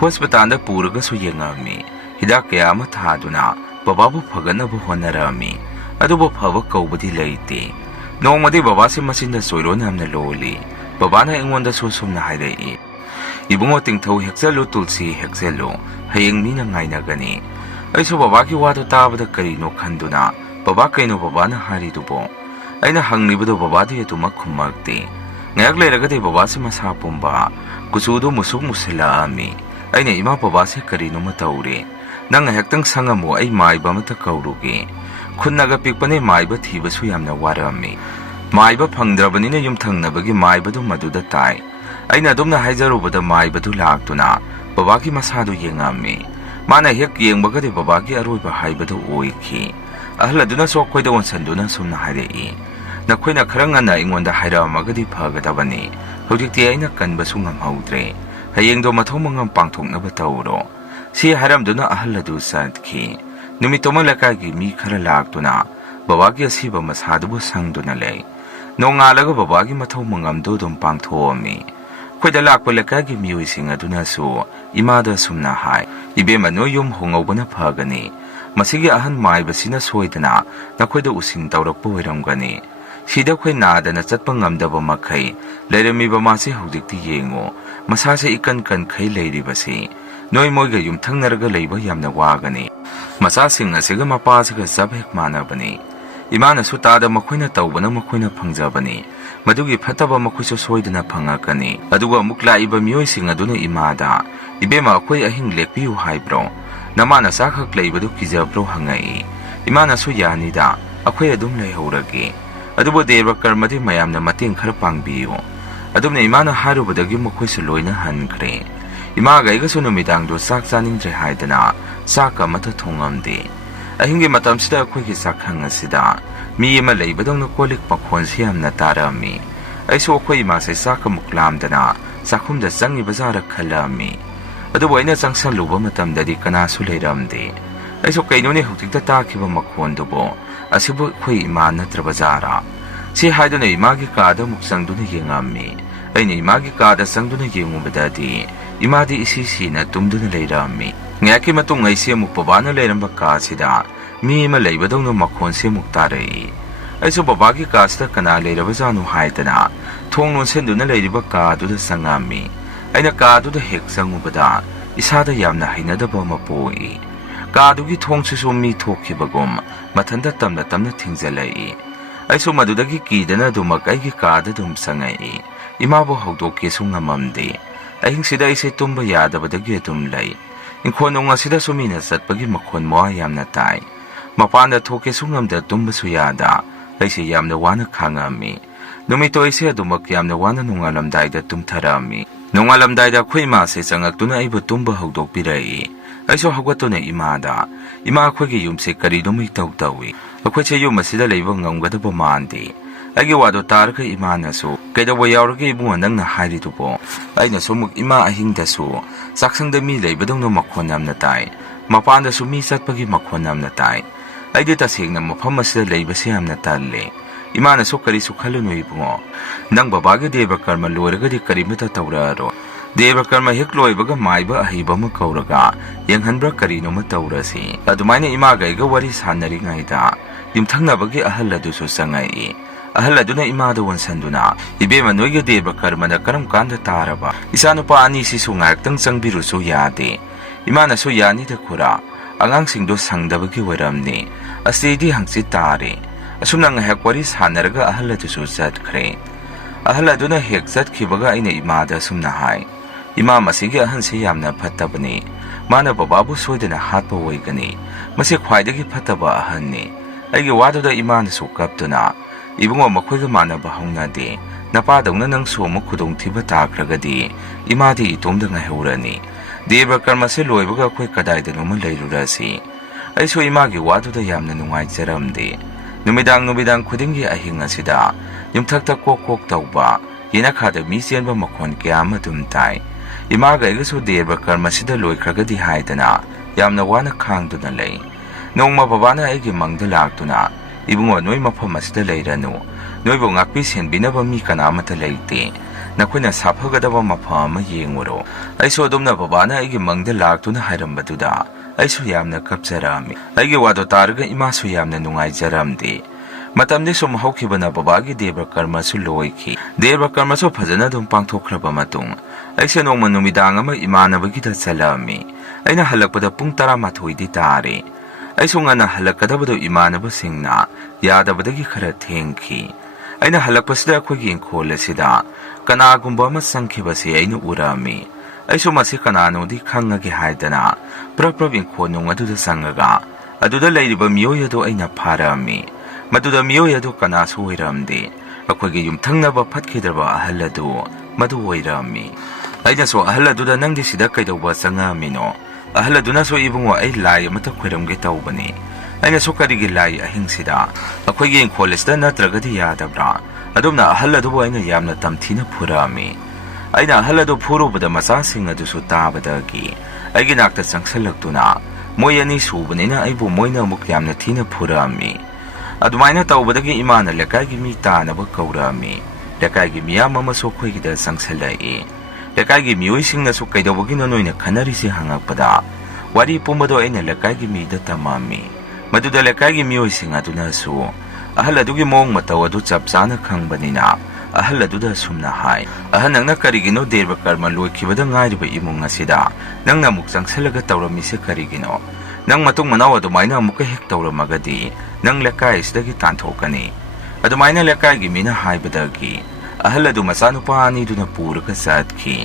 ꯍꯣꯁꯄꯤꯇꯥꯜꯗ ꯄꯨꯔꯒꯁꯨ ꯌꯦꯡꯉꯝꯃꯤ꯫ ꯍꯤꯗꯥꯛ ꯀꯌꯥ ꯑꯃ ꯊꯥꯗꯨꯅ ꯕꯕꯥꯕꯨ ꯐꯒꯠꯅꯕ ꯍꯣꯠꯅꯔꯝꯃꯤ꯫ ꯑꯗꯨꯕꯨ ꯐꯕ ꯀꯧꯕꯗꯤ ꯂꯩꯇꯦ꯫ ꯅꯣꯡꯃꯗꯤ ꯕꯕꯥꯁꯦ ꯃꯆꯤꯟꯗ ꯆꯣꯏꯔꯣꯟ ꯌꯥꯝꯅ ꯂꯣꯜꯂꯤ꯫ ꯕꯕꯥꯅ ꯑꯩꯉꯣꯟꯗꯁꯨ ꯁꯨꯝꯅ ꯍꯥꯏꯔꯛꯏ, "ꯏꯕꯨꯡꯉꯣ, ꯇꯤꯡꯊꯧ ꯍꯦꯛꯆꯜꯂꯨ, ꯇꯨꯜꯁꯤ ꯍꯦꯛꯆꯜꯂꯨ, ꯍꯌꯦꯡ ꯃꯤꯅ ꯉꯥꯏꯅꯒꯅꯤ"꯫ ꯑꯩꯁꯨ ꯕꯕꯥꯒꯤ ꯋꯥꯗꯨ ꯇꯥꯕꯗ ꯀꯔꯤꯅꯣ ꯈꯟꯗꯨꯅ "ꯕꯕꯥ, ꯀꯩꯅꯣ ꯕꯕꯥꯅ ꯍꯥꯏꯔꯤꯗꯨꯕꯣ?" ꯑꯩꯅ ꯍꯪꯂꯤꯕꯗꯣ ꯕꯕꯥꯗꯤ ꯑꯗꯨꯃꯛ ꯈꯨꯝꯃꯛꯇꯦ꯫ ꯉꯥꯏꯍꯥꯛ ꯂꯩꯔꯒꯗꯤ ꯕꯕꯥꯁꯦ ꯃꯁꯥ ꯄꯨꯝꯕ, ꯀꯨꯆꯨꯗꯨ ꯃꯨꯁꯨꯛ ꯃꯨꯁꯤꯜꯂꯛꯑꯝꯃꯤ꯫ ꯑꯩꯅ "ꯏꯃꯥ, ꯕꯕꯥꯁꯦ ꯀꯔꯤꯅꯣꯃ ꯇꯧꯔꯦ, ꯅꯪꯅ ꯍꯦꯛꯇꯪ ꯁꯪꯉꯝꯃꯨ, ꯑꯩ ꯃꯥꯏꯕ ꯑꯃꯇ ꯀꯧꯔꯨꯒꯦ"꯫ ꯈꯨꯟꯅꯒ ꯄꯤꯛꯄꯅꯦ, ꯃꯥꯏꯕ ꯊꯤꯕꯁꯨ ꯌꯥꯝꯅ ꯋꯥꯔꯝꯃꯤ꯫ ꯃꯥꯏꯕ ꯐꯪꯗ꯭ꯔꯕꯅꯤꯅ ꯌꯨꯝꯊꯪꯅꯕꯒꯤ ꯃꯥꯏꯕꯗꯨ ꯃꯗꯨꯗ ꯇꯥꯏ꯫ ꯑꯩꯅ ꯑꯗꯨꯝꯅ ꯍꯥꯏꯖꯔꯨꯕꯗ ꯃꯥꯏꯕꯗꯨ ꯂꯥꯛꯇꯨꯅ ꯕꯕꯥꯒꯤ ꯃꯁꯥꯗꯨ ꯌꯦꯡꯉꯝꯃꯤ꯫ ꯃꯥꯅ ꯍꯦꯛ ꯌꯦꯡꯕꯒꯗꯤ ꯕꯕꯥꯒꯤ ꯑꯔꯣꯏꯕ ꯍꯥꯏꯕꯗꯨ ꯑꯣꯏꯈꯤ꯫ ꯑꯍꯜ ꯑꯗꯨꯅꯁꯨ ꯑꯩꯈꯣꯏꯗ ꯑꯣꯟꯁꯟꯗꯨꯅ ꯁꯨꯝꯅ ꯍꯥꯏꯔꯛꯏ, "ꯅꯈꯣꯏꯅ ꯈꯔ ꯉꯟꯅ ꯑꯩꯉꯣꯟꯗ ꯍꯥꯏꯔꯛꯑꯝꯃꯒꯗꯤ ꯐꯒꯗꯕꯅꯤ, ꯍꯧꯖꯤꯛꯇꯤ ꯑꯩꯅ ꯀꯟꯕꯁꯨ ꯉꯝꯍꯧꯗ꯭ꯔꯦ, ꯍꯌꯦꯡꯗꯣ ꯃꯊꯧ ꯃꯉꯝ ꯄꯥꯡꯊꯣꯛꯅꯕ ꯇꯧꯔꯣ"꯫ ꯁꯤ ꯍꯥꯏꯔꯝꯗꯨꯅ ꯑꯍꯜ ꯑꯗꯨ ꯆꯠꯈꯤ꯫ ꯅꯨꯃꯤꯠꯇꯨꯃ ꯂꯩꯀꯥꯏꯒꯤ ꯃꯤ ꯈꯔ ꯂꯥꯛꯇꯨꯅ ꯕꯕꯥꯒꯤ ꯑꯁꯤꯕ ꯃꯁꯥꯗꯨꯕꯨ ꯁꯪꯗꯨꯅ ꯂꯩ꯫ ꯅꯣꯡꯉꯥꯜꯂꯒ ꯕꯕꯥꯒꯤ ꯃꯊꯧ ꯃꯉꯝꯗꯨ ꯑꯗꯨꯝ ꯄꯥꯡꯊꯣꯛꯑꯝꯃꯤ꯫ ꯑꯩꯈꯣꯏꯗ ꯂꯥꯛꯄ ꯂꯩꯀꯥꯏꯒꯤ ꯃꯤꯑꯣꯏꯁꯤꯡ ꯑꯗꯨꯅꯁꯨ ꯏꯃꯥꯗ ꯁꯨꯝꯅ ꯍꯥꯏ, "ꯏꯕꯦꯝꯃ, ꯅꯣꯏ ꯌꯨꯝ ꯍꯣꯡꯍꯧꯕꯅ ꯐꯒꯅꯤ. ꯃꯁꯤꯒꯤ ꯑꯍꯟ ꯃꯥꯏꯕꯁꯤꯅ ꯁꯣꯏꯗꯅ ꯅꯈꯣꯏꯗ ꯎꯁꯤꯟ ꯇꯧꯔꯛꯄ ꯑꯣꯏꯔꯝꯒꯅꯤ. ꯁꯤꯗ ꯑꯩꯈꯣꯏ ꯅꯥꯗꯅ ꯆꯠꯄ ꯉꯝꯗꯕ ꯃꯈꯩ ꯂꯩꯔꯝꯃꯤꯕ ꯃꯥꯁꯤ ꯍꯧꯖꯤꯛꯇꯤ ꯌꯦꯡꯉꯨ, ꯃꯁꯥꯁꯦ ꯏꯀꯟ ꯀꯟꯈꯩ ꯂꯩꯔꯤꯕꯁꯤ. ꯅꯣꯏ ꯃꯣꯏꯒ ꯌꯨꯝꯊꯪꯅꯔꯒ ꯂꯩꯕ ꯌꯥꯝꯅ ꯋꯥꯒꯅꯤ. ꯃꯆꯥꯁꯤꯡ ꯑꯁꯤꯒ ꯃꯄꯥꯁꯤꯒ ꯆꯞ ꯍꯦꯛ ꯃꯥꯟꯅꯕꯅꯤ. ꯏꯃꯥꯅꯁꯨ ꯇꯥꯗ ꯃꯈꯣꯏꯅ ꯇꯧꯕꯅ ꯃꯈꯣꯏꯅ ꯐꯪꯖꯕꯅꯤ. ꯃꯗꯨꯒꯤ ꯐꯠꯇꯕ ꯃꯈꯣꯏꯁꯨ ꯁꯣꯏꯗꯅ ꯐꯪꯉꯛꯀꯅꯤ"꯫ ꯑꯗꯨꯒ ꯑꯃꯨꯛ ꯂꯥꯛꯏꯕ ꯃꯤꯑꯣꯏꯁꯤꯡ ꯑꯗꯨꯅ ꯏꯃꯥꯗ, "ꯏꯕꯦꯝꯃ, ꯑꯩꯈꯣꯏ ꯑꯍꯤꯡ ꯂꯦꯛꯄꯤꯌꯨ ꯍꯥꯏꯕ꯭ꯔꯣ? ꯅꯃꯥ ꯅꯆꯥꯈꯛ ꯂꯩꯕꯗꯨ ꯀꯤꯖꯕ꯭ꯔꯣ?" ꯍꯪꯉꯛꯏ꯫ ꯏꯃꯥꯅꯁꯨ "ꯌꯥꯅꯤꯗ, ꯑꯩꯈꯣꯏ ꯑꯗꯨꯝ ꯂꯩꯍꯧꯔꯒꯦ. ꯑꯗꯨꯕꯨ ꯗꯦꯕ ꯀꯔꯃꯗꯤ ꯃꯌꯥꯝꯅ ꯃꯇꯦꯡ ꯈꯔ ꯄꯥꯡꯕꯤꯌꯨ"꯫ ꯑꯗꯨꯝꯅ ꯏꯃꯥꯅ ꯍꯥꯏꯔꯨꯕꯗꯒꯤ ꯃꯈꯣꯏꯁꯨ ꯂꯣꯏꯅ ꯍꯟꯈ꯭ꯔꯦ꯫ ꯏꯃꯥꯒ ꯑꯩꯒꯁꯨ ꯅꯨꯃꯤꯗꯥꯡꯗꯣ ꯆꯥꯛ ꯆꯥꯅꯤꯡꯗ꯭ꯔꯦ ꯍꯥꯏꯗꯅ ꯆꯥꯛ ꯑꯃꯠꯇ ꯊꯣꯡꯉꯝꯗꯦ꯫ ꯑꯍꯤꯡꯒꯤ ꯃꯇꯝꯁꯤꯗ ꯑꯩꯈꯣꯏꯒꯤ ꯆꯥꯛꯈꯪ ꯑꯁꯤꯗ ꯃꯤ ꯑꯃ ꯂꯩꯕꯗꯧꯅ ꯀꯣꯜꯂꯤꯛ ꯃꯈꯣꯟꯁꯤ ꯌꯥꯝꯅ ꯇꯥꯔꯝꯃꯤ꯫ ꯑꯩꯁꯨ ꯑꯩꯈꯣꯏ ꯏꯃꯥꯁꯦ ꯆꯥꯛꯀ ꯑꯃꯨꯛ ꯂꯥꯝꯗꯅ ꯆꯥꯛꯈꯨꯝꯗ ꯆꯪꯉꯤꯕꯖꯥꯔ ꯈꯜꯂꯝꯃꯤ꯫ ꯑꯗꯨꯕꯨ ꯑꯩꯅ ꯆꯪꯁꯜꯂꯨꯕ ꯃꯇꯝꯗꯗꯤ ꯀꯅꯥꯁꯨ ꯂꯩꯔꯝꯗꯦ꯫ ꯑꯩꯁꯨ "ꯀꯩꯅꯣꯅꯦ ꯍꯧꯖꯤꯛꯇ ꯇꯥꯈꯤꯕ ꯃꯈꯣꯟꯗꯨꯕꯨ, ꯑꯁꯤꯕꯨ ꯑꯩꯈꯣꯏ ꯏꯃꯥ ꯅꯠꯇ꯭ꯔꯕꯖꯥꯔꯥ?" ꯁꯤ ꯍꯥꯏꯗꯨꯅ ꯏꯃꯥꯒꯤ ꯀꯥꯗ ꯑꯃꯨꯛ ꯆꯪꯗꯨꯅ ꯌꯦꯡꯉꯝꯃꯤ꯫ ꯑꯩꯅ ꯏꯃꯥꯒꯤ ꯀꯥꯗ ꯆꯪꯗꯨꯅ ꯌꯦꯡꯉꯨꯕꯗꯗꯤ ꯏꯃꯥꯗꯤ ꯏꯁꯤ ꯁꯤꯅ ꯇꯨꯝꯗꯨꯅ ꯂꯩꯔꯝꯃꯤ꯫ ꯉꯥꯏꯍꯥꯛꯀꯤ ꯃꯇꯨꯡ ꯑꯩꯁꯦ ꯑꯃꯨꯛ ꯕꯕꯥꯅ ꯂꯩꯔꯝꯕ ꯀꯥꯁꯤꯗ ꯃꯤ ꯑꯃ ꯂꯩꯕꯗꯧꯅ ꯃꯈꯣꯟꯁꯦ ꯑꯃꯨꯛ ꯇꯥꯔꯛꯏ꯫ ꯑꯩꯁꯨ ꯕꯕꯥꯒꯤ ꯀꯥꯁꯤꯗ ꯀꯅꯥ ꯂꯩꯔꯕꯖꯥꯠꯅꯣ ꯍꯥꯏꯗꯅ ꯊꯣꯡ ꯂꯣꯟꯁꯤꯟꯗꯨꯅ ꯂꯩꯔꯤꯕ ꯀꯥꯗꯨꯗ ꯆꯪꯉꯝꯃꯤ꯫ ꯑꯩꯅ ꯀꯥꯗꯨꯗ ꯍꯦꯛ ꯆꯪꯉꯨꯕꯗ ꯏꯁꯥꯗ ꯌꯥꯝꯅ ꯍꯩꯅꯗꯕ ꯑꯃ ꯄꯣꯛꯏ꯫ ꯀꯥꯗꯨꯒꯤ ꯊꯣꯡꯁꯤꯁꯨ ꯃꯤ ꯊꯣꯛꯈꯤꯕꯒꯨꯝ ꯃꯊꯟꯇ ꯇꯞꯅ ꯇꯞꯅ ꯊꯤꯡꯖꯤꯜꯂꯛꯏ꯫ ꯑꯩꯁꯨ ꯃꯗꯨꯗꯒꯤ ꯀꯤꯗꯅ ꯑꯗꯨꯃꯛ ꯑꯩꯒꯤ ꯀꯥꯗ ꯑꯗꯨꯝ ꯆꯪꯉꯛꯏ꯫ ꯏꯃꯥꯕꯨ ꯍꯧꯗꯣꯛꯀꯦꯁꯨ ꯉꯝꯃꯝꯗꯦ꯫ ꯑꯍꯤꯡꯁꯤꯗ ꯑꯩꯁꯦ ꯇꯨꯝꯕ ꯌꯥꯗꯕꯗꯒꯤ ꯑꯗꯨꯝ ꯂꯩ꯫ ꯏꯪꯈꯣꯜꯅꯨꯡ ꯑꯁꯤꯗꯁꯨ ꯃꯤꯅ ꯆꯠꯄꯒꯤ ꯃꯈꯣꯟ ꯃꯋꯥ ꯌꯥꯝꯅ ꯇꯥꯏ꯫ ꯃꯄꯥꯟꯗ ꯊꯣꯛꯀꯦꯁꯨ ꯉꯝꯗ, ꯇꯨꯝꯕꯁꯨ ꯌꯥꯗ ꯑꯩꯁꯦ ꯌꯥꯝꯅ ꯋꯥꯅ ꯈꯥꯡꯉꯝꯃꯤ꯫ ꯅꯨꯃꯤꯠꯇꯣ ꯑꯩꯁꯦ ꯑꯗꯨꯃꯛ ꯌꯥꯝꯅ ꯋꯥꯅ ꯅꯣꯡꯉꯥꯜꯂꯝꯗꯥꯏꯗ ꯇꯨꯝꯊꯔꯛꯑꯝꯃꯤ꯫ ꯅꯣꯡꯉꯥꯜꯂꯝꯗꯥꯏꯗ ꯑꯩꯈꯣꯏ ꯏꯃꯥꯁꯦ ꯆꯪꯉꯛꯇꯨꯅ ꯑꯩꯕꯨ ꯇꯨꯝꯕ ꯍꯧꯗꯣꯛꯄꯤꯔꯛꯏ꯫ ꯑꯩꯁꯨ ꯍꯧꯒꯠꯇꯨꯅ ꯏꯃꯥꯗ ꯏꯃꯥ ꯑꯩꯈꯣꯏꯒꯤ ꯌꯨꯝꯁꯦ ꯀꯔꯤꯅꯣ ꯃꯩꯇꯧ ꯇꯧꯏ ꯑꯩꯈꯣꯏꯁꯦ ꯌꯨꯝ ꯑꯁꯤꯗ ꯂꯩꯕ ꯉꯝꯒꯗꯕ ꯃꯥꯟꯗꯦ ꯑꯩꯒꯤ ꯋꯥꯗꯣ ꯇꯥꯔꯒ ꯏꯃꯥꯅꯁꯨ ꯀꯩꯗꯧꯕ ꯌꯥꯎꯔꯒꯦ ꯏꯕꯨꯡꯉꯣ ꯅꯪꯅ ꯍꯥꯏꯔꯤꯗꯨꯕꯣ ꯑꯩꯅꯁꯨ ꯑꯃꯨꯛ ꯏꯃꯥ ꯑꯍꯤꯡꯗꯁꯨ ꯆꯥꯛꯁꯪꯗ ꯃꯤ ꯂꯩꯕꯗꯧꯅ ꯃꯈꯣꯟ ꯌꯥꯝꯅ ꯇꯥꯏ ꯃꯄꯥꯟꯗꯁꯨ ꯃꯤ ꯆꯠꯄꯒꯤ ꯃꯈꯣꯟ ꯌꯥꯝꯅ ꯇꯥꯏ ꯑꯩꯗꯤ ꯇꯁꯦꯡꯅ ꯃꯐꯝ ꯑꯁꯤꯗ ꯂꯩꯕꯁꯦ ꯌꯥꯝꯅ ꯇꯜꯂꯦ ꯏꯃꯥꯅꯁꯨ ꯀꯔꯤꯁꯨ ꯈꯜꯂꯨꯅꯨ ꯏꯕꯨꯡꯉꯣ ꯅꯪ ꯕꯕꯥꯒꯤ ꯗꯦꯕ ꯀꯔꯃ ꯂꯣꯏꯔꯒꯗꯤ ꯀꯔꯤꯃꯠꯇ ꯇꯧꯔꯛꯑꯔꯣꯏ ꯗꯦꯕ ꯀꯔꯃ ꯍꯦꯛ ꯂꯣꯏꯕꯒ ꯃꯥꯏꯕ ꯑꯍꯩꯕ ꯑꯃ ꯀꯧꯔꯒ ꯌꯦꯡꯍꯟꯕ꯭ꯔꯥ ꯀꯔꯤꯅꯣꯃ ꯇꯧꯔꯁꯤ ꯑꯗꯨꯃꯥꯏꯅ ꯏꯃꯥꯒ ꯑꯩꯒ ꯋꯥꯔꯤ ꯁꯥꯟꯅꯔꯤꯉꯩꯗ ꯌꯨꯝꯊꯪꯅꯕꯒꯤ ꯑꯍꯜ ꯑꯗꯨꯁꯨ ꯆꯪꯉꯛꯏ ꯑꯍꯜ ꯑꯗꯨꯅ ꯏꯃꯥꯗ ꯋꯟꯁꯟꯗꯨꯅ ꯏꯕꯦꯝꯃ ꯅꯣꯏꯒꯤ ꯗꯦꯕ ꯀꯔꯃꯅ ꯀꯔꯝ ꯀꯥꯟꯗ ꯇꯥꯔꯕ ꯏꯆꯥꯅꯨꯄꯥ ꯑꯅꯤꯁꯤꯁꯨ ꯉꯥꯏꯍꯥꯛꯇꯪ ꯆꯪꯕꯤꯔꯨꯁꯨ ꯌꯥꯗꯦ ꯏꯃꯥꯅꯁꯨ ꯌꯥꯅꯤꯗ ꯈꯨꯔꯥ ꯑꯉꯥꯡꯁꯤꯡꯗꯣ ꯁꯪꯗꯕꯒꯤ ꯑꯣꯏꯔꯝꯅꯤ ꯑꯁꯤꯗꯤ ꯍꯪꯆꯤꯠ ꯇꯥꯔꯦ ꯑꯁꯨꯝꯅ ꯉꯥꯏꯍꯥꯛ ꯋꯥꯔꯤ ꯁꯥꯟꯅꯔꯒ ꯑꯍꯜ ꯑꯗꯨꯁꯨ ꯆꯠꯈ꯭ꯔꯦ ꯑꯍꯜ ꯑꯗꯨꯅ ꯍꯦꯛ ꯆꯠꯈꯤꯕꯒ ꯑꯩꯅ ꯏꯃꯥꯗ ꯑꯁꯨꯝꯅ ꯍꯥꯏ ꯏꯃꯥ ꯃꯁꯤꯒꯤ ꯑꯍꯟꯁꯤ ꯌꯥꯝꯅ ꯐꯠꯇꯕꯅꯤ ꯃꯥꯅ ꯕꯕꯥꯕꯨ ꯁꯣꯏꯗꯅ ꯍꯥꯠꯄ ꯑꯣꯏꯒꯅꯤ ꯃꯁꯤ ꯈ꯭ꯋꯥꯏꯗꯒꯤ ꯐꯠꯇꯕ ꯑꯍꯟꯅꯤ ꯑꯩꯒꯤ ꯋꯥꯗꯨꯗ ꯏꯃꯥꯅꯁꯨ ꯀꯞꯇꯨꯅ ꯏꯕꯨꯡꯉꯣ ꯃꯈꯣꯏꯒ ꯃꯥꯟꯅꯕ ꯍꯧꯅꯗꯦ ꯅꯄꯥꯗꯧꯅ ꯅꯪꯁꯨ ꯑꯃꯨꯛ ꯈꯨꯗꯣꯡꯊꯤꯕ ꯇꯥꯈ꯭ꯔꯒꯗꯤ ꯏꯃꯥꯗꯤ ꯏꯇꯣꯝꯗ ꯉꯥꯏꯍꯧꯔꯅꯤ ꯗꯦꯕ ꯀꯔꯃꯁꯦ ꯂꯣꯏꯕꯒ ꯑꯩꯈꯣꯏ ꯀꯗꯥꯏꯗꯅꯣꯃ ꯂꯩꯔꯨꯔꯁꯤ ꯑꯩꯁꯨ ꯏꯃꯥꯒꯤ ꯋꯥꯗꯨꯗ ꯌꯥꯝꯅ ꯅꯨꯡꯉꯥꯏꯖꯔꯝꯗꯦ ꯅꯨꯃꯤꯗꯥꯡ ꯈꯨꯗꯤꯡꯒꯤ ꯑꯍꯤꯡ ꯑꯁꯤꯗ ꯌꯨꯝꯊꯛꯇ ꯀꯣꯛ ꯀꯣꯛ ꯇꯧꯕ ꯌꯦꯅꯈꯥꯗ ꯃꯤ ꯆꯦꯟꯕ ꯃꯈꯣꯟ ꯀꯌꯥ ꯑꯃ ꯑꯗꯨꯝ ꯇꯥꯏ ꯏꯃꯥꯒ ꯑꯩꯒꯁꯨ ꯗꯦꯕ ꯀꯔꯃꯁꯤꯗ ꯂꯣꯏꯈ꯭ꯔꯒꯗꯤ ꯍꯥꯏꯗꯅ ꯌꯥꯝꯅ ꯋꯥꯅ ꯈꯥꯡꯗꯨꯅ ꯂꯩ ꯅꯣꯡꯃ ꯕꯕꯥꯅ ꯑꯩꯒꯤ ꯃꯪꯗ ꯂꯥꯛꯇꯨꯅ ꯏꯕꯨꯡꯉꯣ ꯅꯣꯏ ꯃꯐꯝ ꯑꯁꯤꯗ ꯂꯩꯔꯅꯨ ꯅꯣꯏꯕꯨ ꯉꯥꯛꯄꯤ ꯁꯦꯟꯕꯤꯅꯕ ꯃꯤ ꯀꯅꯥꯃꯠꯇ ꯂꯩꯇꯦ ꯅꯈꯣꯏꯅ ꯁꯥꯐꯒꯗꯕ ꯃꯐꯝ ꯑꯃ ꯌꯦꯡꯉꯨꯔꯣ ꯑꯩꯁꯨ ꯑꯗꯨꯝꯅ ꯕꯕꯥꯅ ꯑꯩꯒꯤ ꯃꯪꯗ ꯂꯥꯛꯇꯨꯅ ꯍꯥꯏꯔꯝꯕꯗꯨꯗ ꯑꯩꯁꯨ ꯌꯥꯝꯅ ꯀꯞꯆꯔꯝꯃꯤ ꯑꯩꯒꯤ ꯋꯥꯗꯣ ꯇꯥꯔꯒ ꯏꯃꯥꯁꯨ ꯌꯥꯝꯅ ꯅꯨꯡꯉꯥꯏꯖꯔꯝꯗꯦ ꯃꯇꯝꯗꯤ ꯁꯨꯝ ꯍꯧꯈꯤꯕꯅ ꯕꯕꯥꯒꯤ ꯗꯦꯕ ꯀꯔꯃꯁꯨ ꯂꯣꯏꯈꯤ ꯗꯦꯕ ꯀꯔꯃꯁꯨ ꯐꯖꯅ ꯑꯗꯨꯝ ꯄꯥꯡꯊꯣꯛꯈ꯭ꯔꯕ ꯃꯇꯨꯡ ꯑꯩꯁꯦ ꯅꯣꯡꯃ ꯅꯨꯃꯤꯗꯥꯡ ꯑꯃ ꯏꯃꯥꯟꯅꯕꯒꯤꯗ ꯆꯠꯂꯛꯑꯝꯃꯤ ꯑꯩꯅ ꯍꯜꯂꯛꯄꯗ ꯄꯨꯡ 12 ꯇꯥꯔꯦ ꯑꯩꯁꯨ ꯉꯟꯅ ꯍꯜꯂꯛꯀꯗꯕꯗꯨ ꯏꯃꯥꯟꯅꯕꯁꯤꯡꯅ ꯌꯥꯗꯕꯗꯒꯤ ꯈꯔ ꯊꯦꯡꯈꯤ ꯑꯩꯅ ꯍꯜꯂꯛꯄꯁꯤꯗ ꯑꯩꯈꯣꯏꯒꯤ ꯏꯪꯈꯣꯜ ꯑꯁꯤꯗ ꯀꯅꯥꯒꯨꯝꯕ ꯑꯃ ꯆꯪꯈꯤꯕꯁꯤ ꯑꯩꯅ ꯎꯔꯝꯃꯤ ꯑꯩꯁꯨ ꯃꯁꯤ ꯀꯅꯥꯅꯣꯗꯤ ꯈꯪꯉꯒꯦ ꯍꯥꯏꯗꯅ ꯄ꯭ꯔꯞ ꯏꯪꯈꯣꯜ ꯅꯨꯡ ꯑꯗꯨꯗ ꯆꯪꯉꯒ ꯑꯗꯨꯗ ꯂꯩꯔꯤꯕ ꯃꯤꯑꯣꯏ ꯑꯗꯨ ꯑꯩꯅ ꯐꯥꯔꯝꯃꯤ ꯃꯗꯨꯗ ꯃꯤꯑꯣꯏ ꯑꯗꯨ ꯀꯅꯥꯁꯨ ꯑꯣꯏꯔꯝꯗꯦ ꯑꯩꯈꯣꯏꯒꯤ ꯌꯨꯝꯊꯪꯅꯕ ꯐꯠꯈꯤꯗ꯭ꯔꯕ ꯑꯍꯜ ꯑꯗꯨ ꯃꯗꯨ ꯑꯣꯏꯔꯝꯃꯤ ꯑꯩꯅꯁꯨ ꯑꯍꯜ ꯑꯗꯨꯗ ꯅꯪꯗꯤ ꯁꯤꯗ ꯀꯩꯗꯧꯕ ꯆꯪꯉꯛꯑꯝꯃꯤꯅꯣ ꯑꯍꯜ ꯑꯗꯨꯅꯁꯨ ꯏꯕꯨꯡꯉꯣ ꯑꯩ ꯂꯥꯏ ꯑꯃꯇ ꯈꯣꯏꯔꯝꯒꯦ ꯇꯧꯕꯅꯤ ꯑꯩꯅꯁꯨ ꯀꯔꯤꯒꯤ ꯂꯥꯏ ꯑꯍꯤꯡꯁꯤꯗ ꯑꯩꯈꯣꯏꯒꯤ ꯏꯪꯈꯣꯜ ꯑꯁꯤꯗ ꯅꯠꯇ꯭ꯔꯒꯗꯤ ꯌꯥꯗꯕ꯭ꯔꯥ ꯑꯗꯨꯝꯅ ꯑꯍꯜ ꯑꯗꯨꯕꯨ ꯑꯩꯅ ꯌꯥꯝꯅ ꯇꯝꯊꯤꯅ ꯐꯨꯔꯛꯑꯝꯃꯤ ꯑꯩꯅ ꯑꯍꯜ ꯑꯗꯨ ꯐꯨꯔꯨꯕꯗ ꯃꯆꯥꯁꯤꯡ ꯑꯗꯨꯁꯨ ꯇꯥꯕꯗꯒꯤ ꯑꯩꯒꯤ ꯅꯥꯛꯇ ꯆꯪꯁꯜꯂꯛꯇꯨꯅ ꯃꯣꯏ ꯑꯅꯤ ꯁꯨꯕꯅꯤꯅ ꯑꯩꯕꯨ ꯃꯣꯏꯅ ꯑꯃꯨꯛ ꯌꯥꯝꯅ ꯊꯤꯅ ꯐꯨꯔꯛꯑꯝꯃꯤ ꯑꯗꯨꯃꯥꯏꯅ ꯇꯧꯕꯗꯒꯤ ꯏꯃꯥꯅ ꯂꯩꯀꯥꯏꯒꯤ ꯃꯤ ꯇꯥꯅꯕ ꯀꯧꯔꯛꯑꯝꯃꯤ ꯂꯩꯀꯥꯏꯒꯤ ꯃꯤꯌꯥꯝ ꯑꯃꯁꯨ ꯑꯩꯈꯣꯏꯒꯤꯗ ꯆꯪꯁꯜꯂꯛꯏ ꯂꯩꯀꯥꯏꯒꯤ ꯃꯤꯑꯣꯏꯁꯤꯡꯅꯁꯨ ꯀꯩꯗꯧꯕꯒꯤꯅꯣ ꯅꯣꯏꯅ ꯈꯟꯅꯔꯤꯁꯤ ꯍꯪꯉꯛꯄꯗ ꯋꯥꯔꯤ ꯄꯨꯝꯕꯗꯣ ꯑꯩꯅ ꯂꯩꯀꯥꯏꯒꯤ ꯃꯤꯗ ꯇꯝꯃꯝꯃꯤ ꯃꯗꯨꯗ ꯂꯩꯀꯥꯏꯒꯤ ꯃꯤꯑꯣꯏꯁꯤꯡ ꯑꯗꯨꯅꯁꯨ ꯑꯍꯜ ꯑꯗꯨꯒꯤ ꯃꯑꯣꯡ ꯃꯇꯧ ꯑꯗꯨ ꯆꯞ ꯆꯥꯅ ꯈꯪꯕꯅꯤꯅ ꯑꯍꯜ ꯑꯗꯨꯗ ꯁꯨꯝꯅ ꯍꯥꯏ ꯑꯍꯜ ꯅꯪꯅ ꯀꯔꯤꯒꯤꯅꯣ ꯗꯦꯕ ꯀꯔꯃ ꯂꯣꯏꯈꯤꯕꯗ ꯉꯥꯏꯔꯤꯕ ꯏꯃꯨꯡ ꯑꯁꯤꯗ ꯅꯪꯅ ꯑꯃꯨꯛ ꯆꯪꯁꯜꯂꯒ ꯇꯧꯔꯝꯃꯤꯁꯦ ꯀꯔꯤꯒꯤꯅꯣ ꯅꯪ ꯃꯇꯨꯡ ꯃꯅꯥꯎ ꯑꯗꯨꯃꯥꯏꯅ ꯑꯃꯨꯛꯀ ꯍꯦꯛ ꯇꯧꯔꯝꯃꯒꯗꯤ ꯅꯪ ꯂꯩꯀꯥꯏ ꯑꯁꯤꯗꯒꯤ ꯇꯥꯟꯊꯣꯛꯀꯅꯤ ꯑꯗꯨꯃꯥꯏꯅ ꯂꯩꯀꯥꯏꯒꯤ ꯃꯤꯅ ꯍꯥꯏꯕꯗꯒꯤ ꯑꯍꯜ ꯑꯗꯨ ꯃꯆꯥꯅꯨꯄꯥ ꯑꯅꯤꯗꯨꯅ ꯄꯨꯔꯒ ꯆꯠꯈꯤ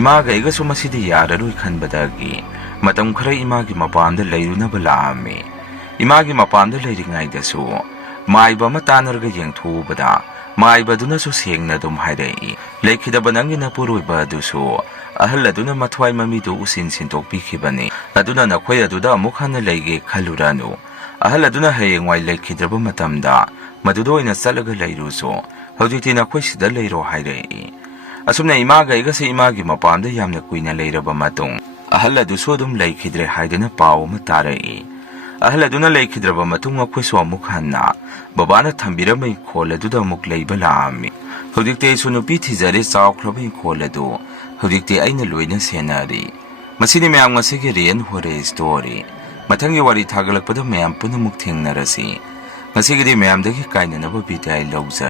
ꯏꯃꯥꯒ ꯑꯩꯒꯁꯨ ꯃꯁꯤꯗꯤ ꯌꯥꯔꯔꯣꯏ ꯈꯟꯕꯗꯒꯤ ꯃꯇꯝ ꯈꯔ ꯏꯃꯥꯒꯤ ꯃꯄꯥꯝꯗ ꯂꯩꯔꯨꯅꯕ ꯂꯥꯛꯑꯝꯃꯤ ꯏꯃꯥꯒꯤ ꯃꯄꯥꯝꯗ ꯂꯩꯔꯤꯉꯩꯗꯁꯨ ꯃꯥꯏꯕ ꯑꯃ ꯇꯥꯟꯅꯔꯒ ꯌꯦꯡꯊꯣꯛꯎꯕꯗ ꯃꯥꯏꯕꯗꯨꯅꯁꯨ ꯁꯦꯡꯅ ꯑꯗꯨꯝ ꯍꯥꯏꯔꯛꯏ ꯂꯩꯈꯤꯗꯕ ꯅꯪꯒꯤ ꯅꯄꯨꯔꯣꯏꯕ ꯑꯗꯨꯁꯨ ꯑꯍꯜ ꯑꯗꯨꯅ ꯃꯊ꯭ꯋꯥꯏ ꯃꯃꯤꯗꯨ ꯎꯁꯤꯟ ꯁꯤꯟꯗꯣꯛꯄꯤꯈꯤꯕꯅꯤ ꯑꯗꯨꯅ ꯅꯈꯣꯏ ꯑꯗꯨꯗ ꯑꯃꯨꯛ ꯍꯟꯅ ꯂꯩꯒꯦ ꯈꯜꯂꯨꯔꯅꯨ ꯑꯍꯜ ꯑꯗꯨꯅ ꯍꯌꯦꯡꯋꯥꯏ ꯂꯩꯈꯤꯗ꯭ꯔꯕ ꯃꯇꯝꯗ ꯃꯗꯨꯗ ꯑꯣꯏꯅ ꯆꯠꯂꯒ ꯂꯩꯔꯨꯁꯨ ꯍꯧꯖꯤꯛꯇꯤ ꯅꯈꯣꯏ ꯁꯤꯗ ꯂꯩꯔꯣ ꯍꯥꯏꯔꯛꯏ ꯑꯁꯨꯝꯅ ꯏꯃꯥꯒ ꯑꯩꯒꯁꯦ ꯏꯃꯥꯒꯤ ꯃꯄꯥꯝꯗ ꯌꯥꯝꯅ ꯀꯨꯏꯅ ꯂꯩꯔꯕ ꯃꯇꯨꯡ ꯑꯍꯜ ꯑꯗꯨꯁꯨ ꯑꯗꯨꯝ ꯂꯩꯈꯤꯗ꯭ꯔꯦ ꯍꯥꯏꯗꯅ ꯄꯥꯎ ꯑꯃ ꯇꯥꯔꯛꯏ ꯑꯍꯜ ꯑꯗꯨꯅ ꯂꯩꯈꯤꯗ꯭ꯔꯕ ꯃꯇꯨꯡ ꯑꯩꯈꯣꯏꯁꯨ ꯑꯃꯨꯛ ꯍꯟꯅ ꯕꯕꯥꯅ ꯊꯝꯕꯤꯔꯝꯕ ꯏꯪꯈꯣꯜ ꯑꯗꯨꯗ ꯑꯃꯨꯛ ꯂꯩꯕ ꯂꯥꯛꯑꯝꯃꯤ ꯍꯧꯖꯤꯛꯇꯤ ꯑꯩꯁꯨ ꯅꯨꯄꯤ ꯊꯤꯖꯔꯦ ꯆꯥꯎꯈ꯭ꯔꯕ ꯏꯪꯈꯣꯜ ꯑꯗꯨ ꯍꯧꯖꯤꯛꯇꯤ ꯑꯩꯅ ꯂꯣꯏꯅ ꯁꯦꯟꯅꯔꯤ ꯃꯁꯤꯅꯤ ꯃꯌꯥꯝ ꯉꯁꯤꯒꯤ ꯔꯤꯌꯦꯟ ꯍꯣꯔꯦ ꯁ꯭ꯇꯣꯔꯤ ꯃꯊꯪꯒꯤ ꯋꯥꯔꯤ ꯊꯥꯒꯠꯂꯛꯄꯗ ꯃꯌꯥꯝ ꯄꯨꯟꯅꯃꯨꯛ ꯊꯦꯡꯅꯔꯁꯤ ꯉꯁꯤꯒꯤꯗꯤ ꯃꯌꯥꯝꯗꯒꯤ ꯀꯥꯏꯅꯅꯕ ꯕꯤꯗꯥꯏ ꯂꯧꯖꯔꯤ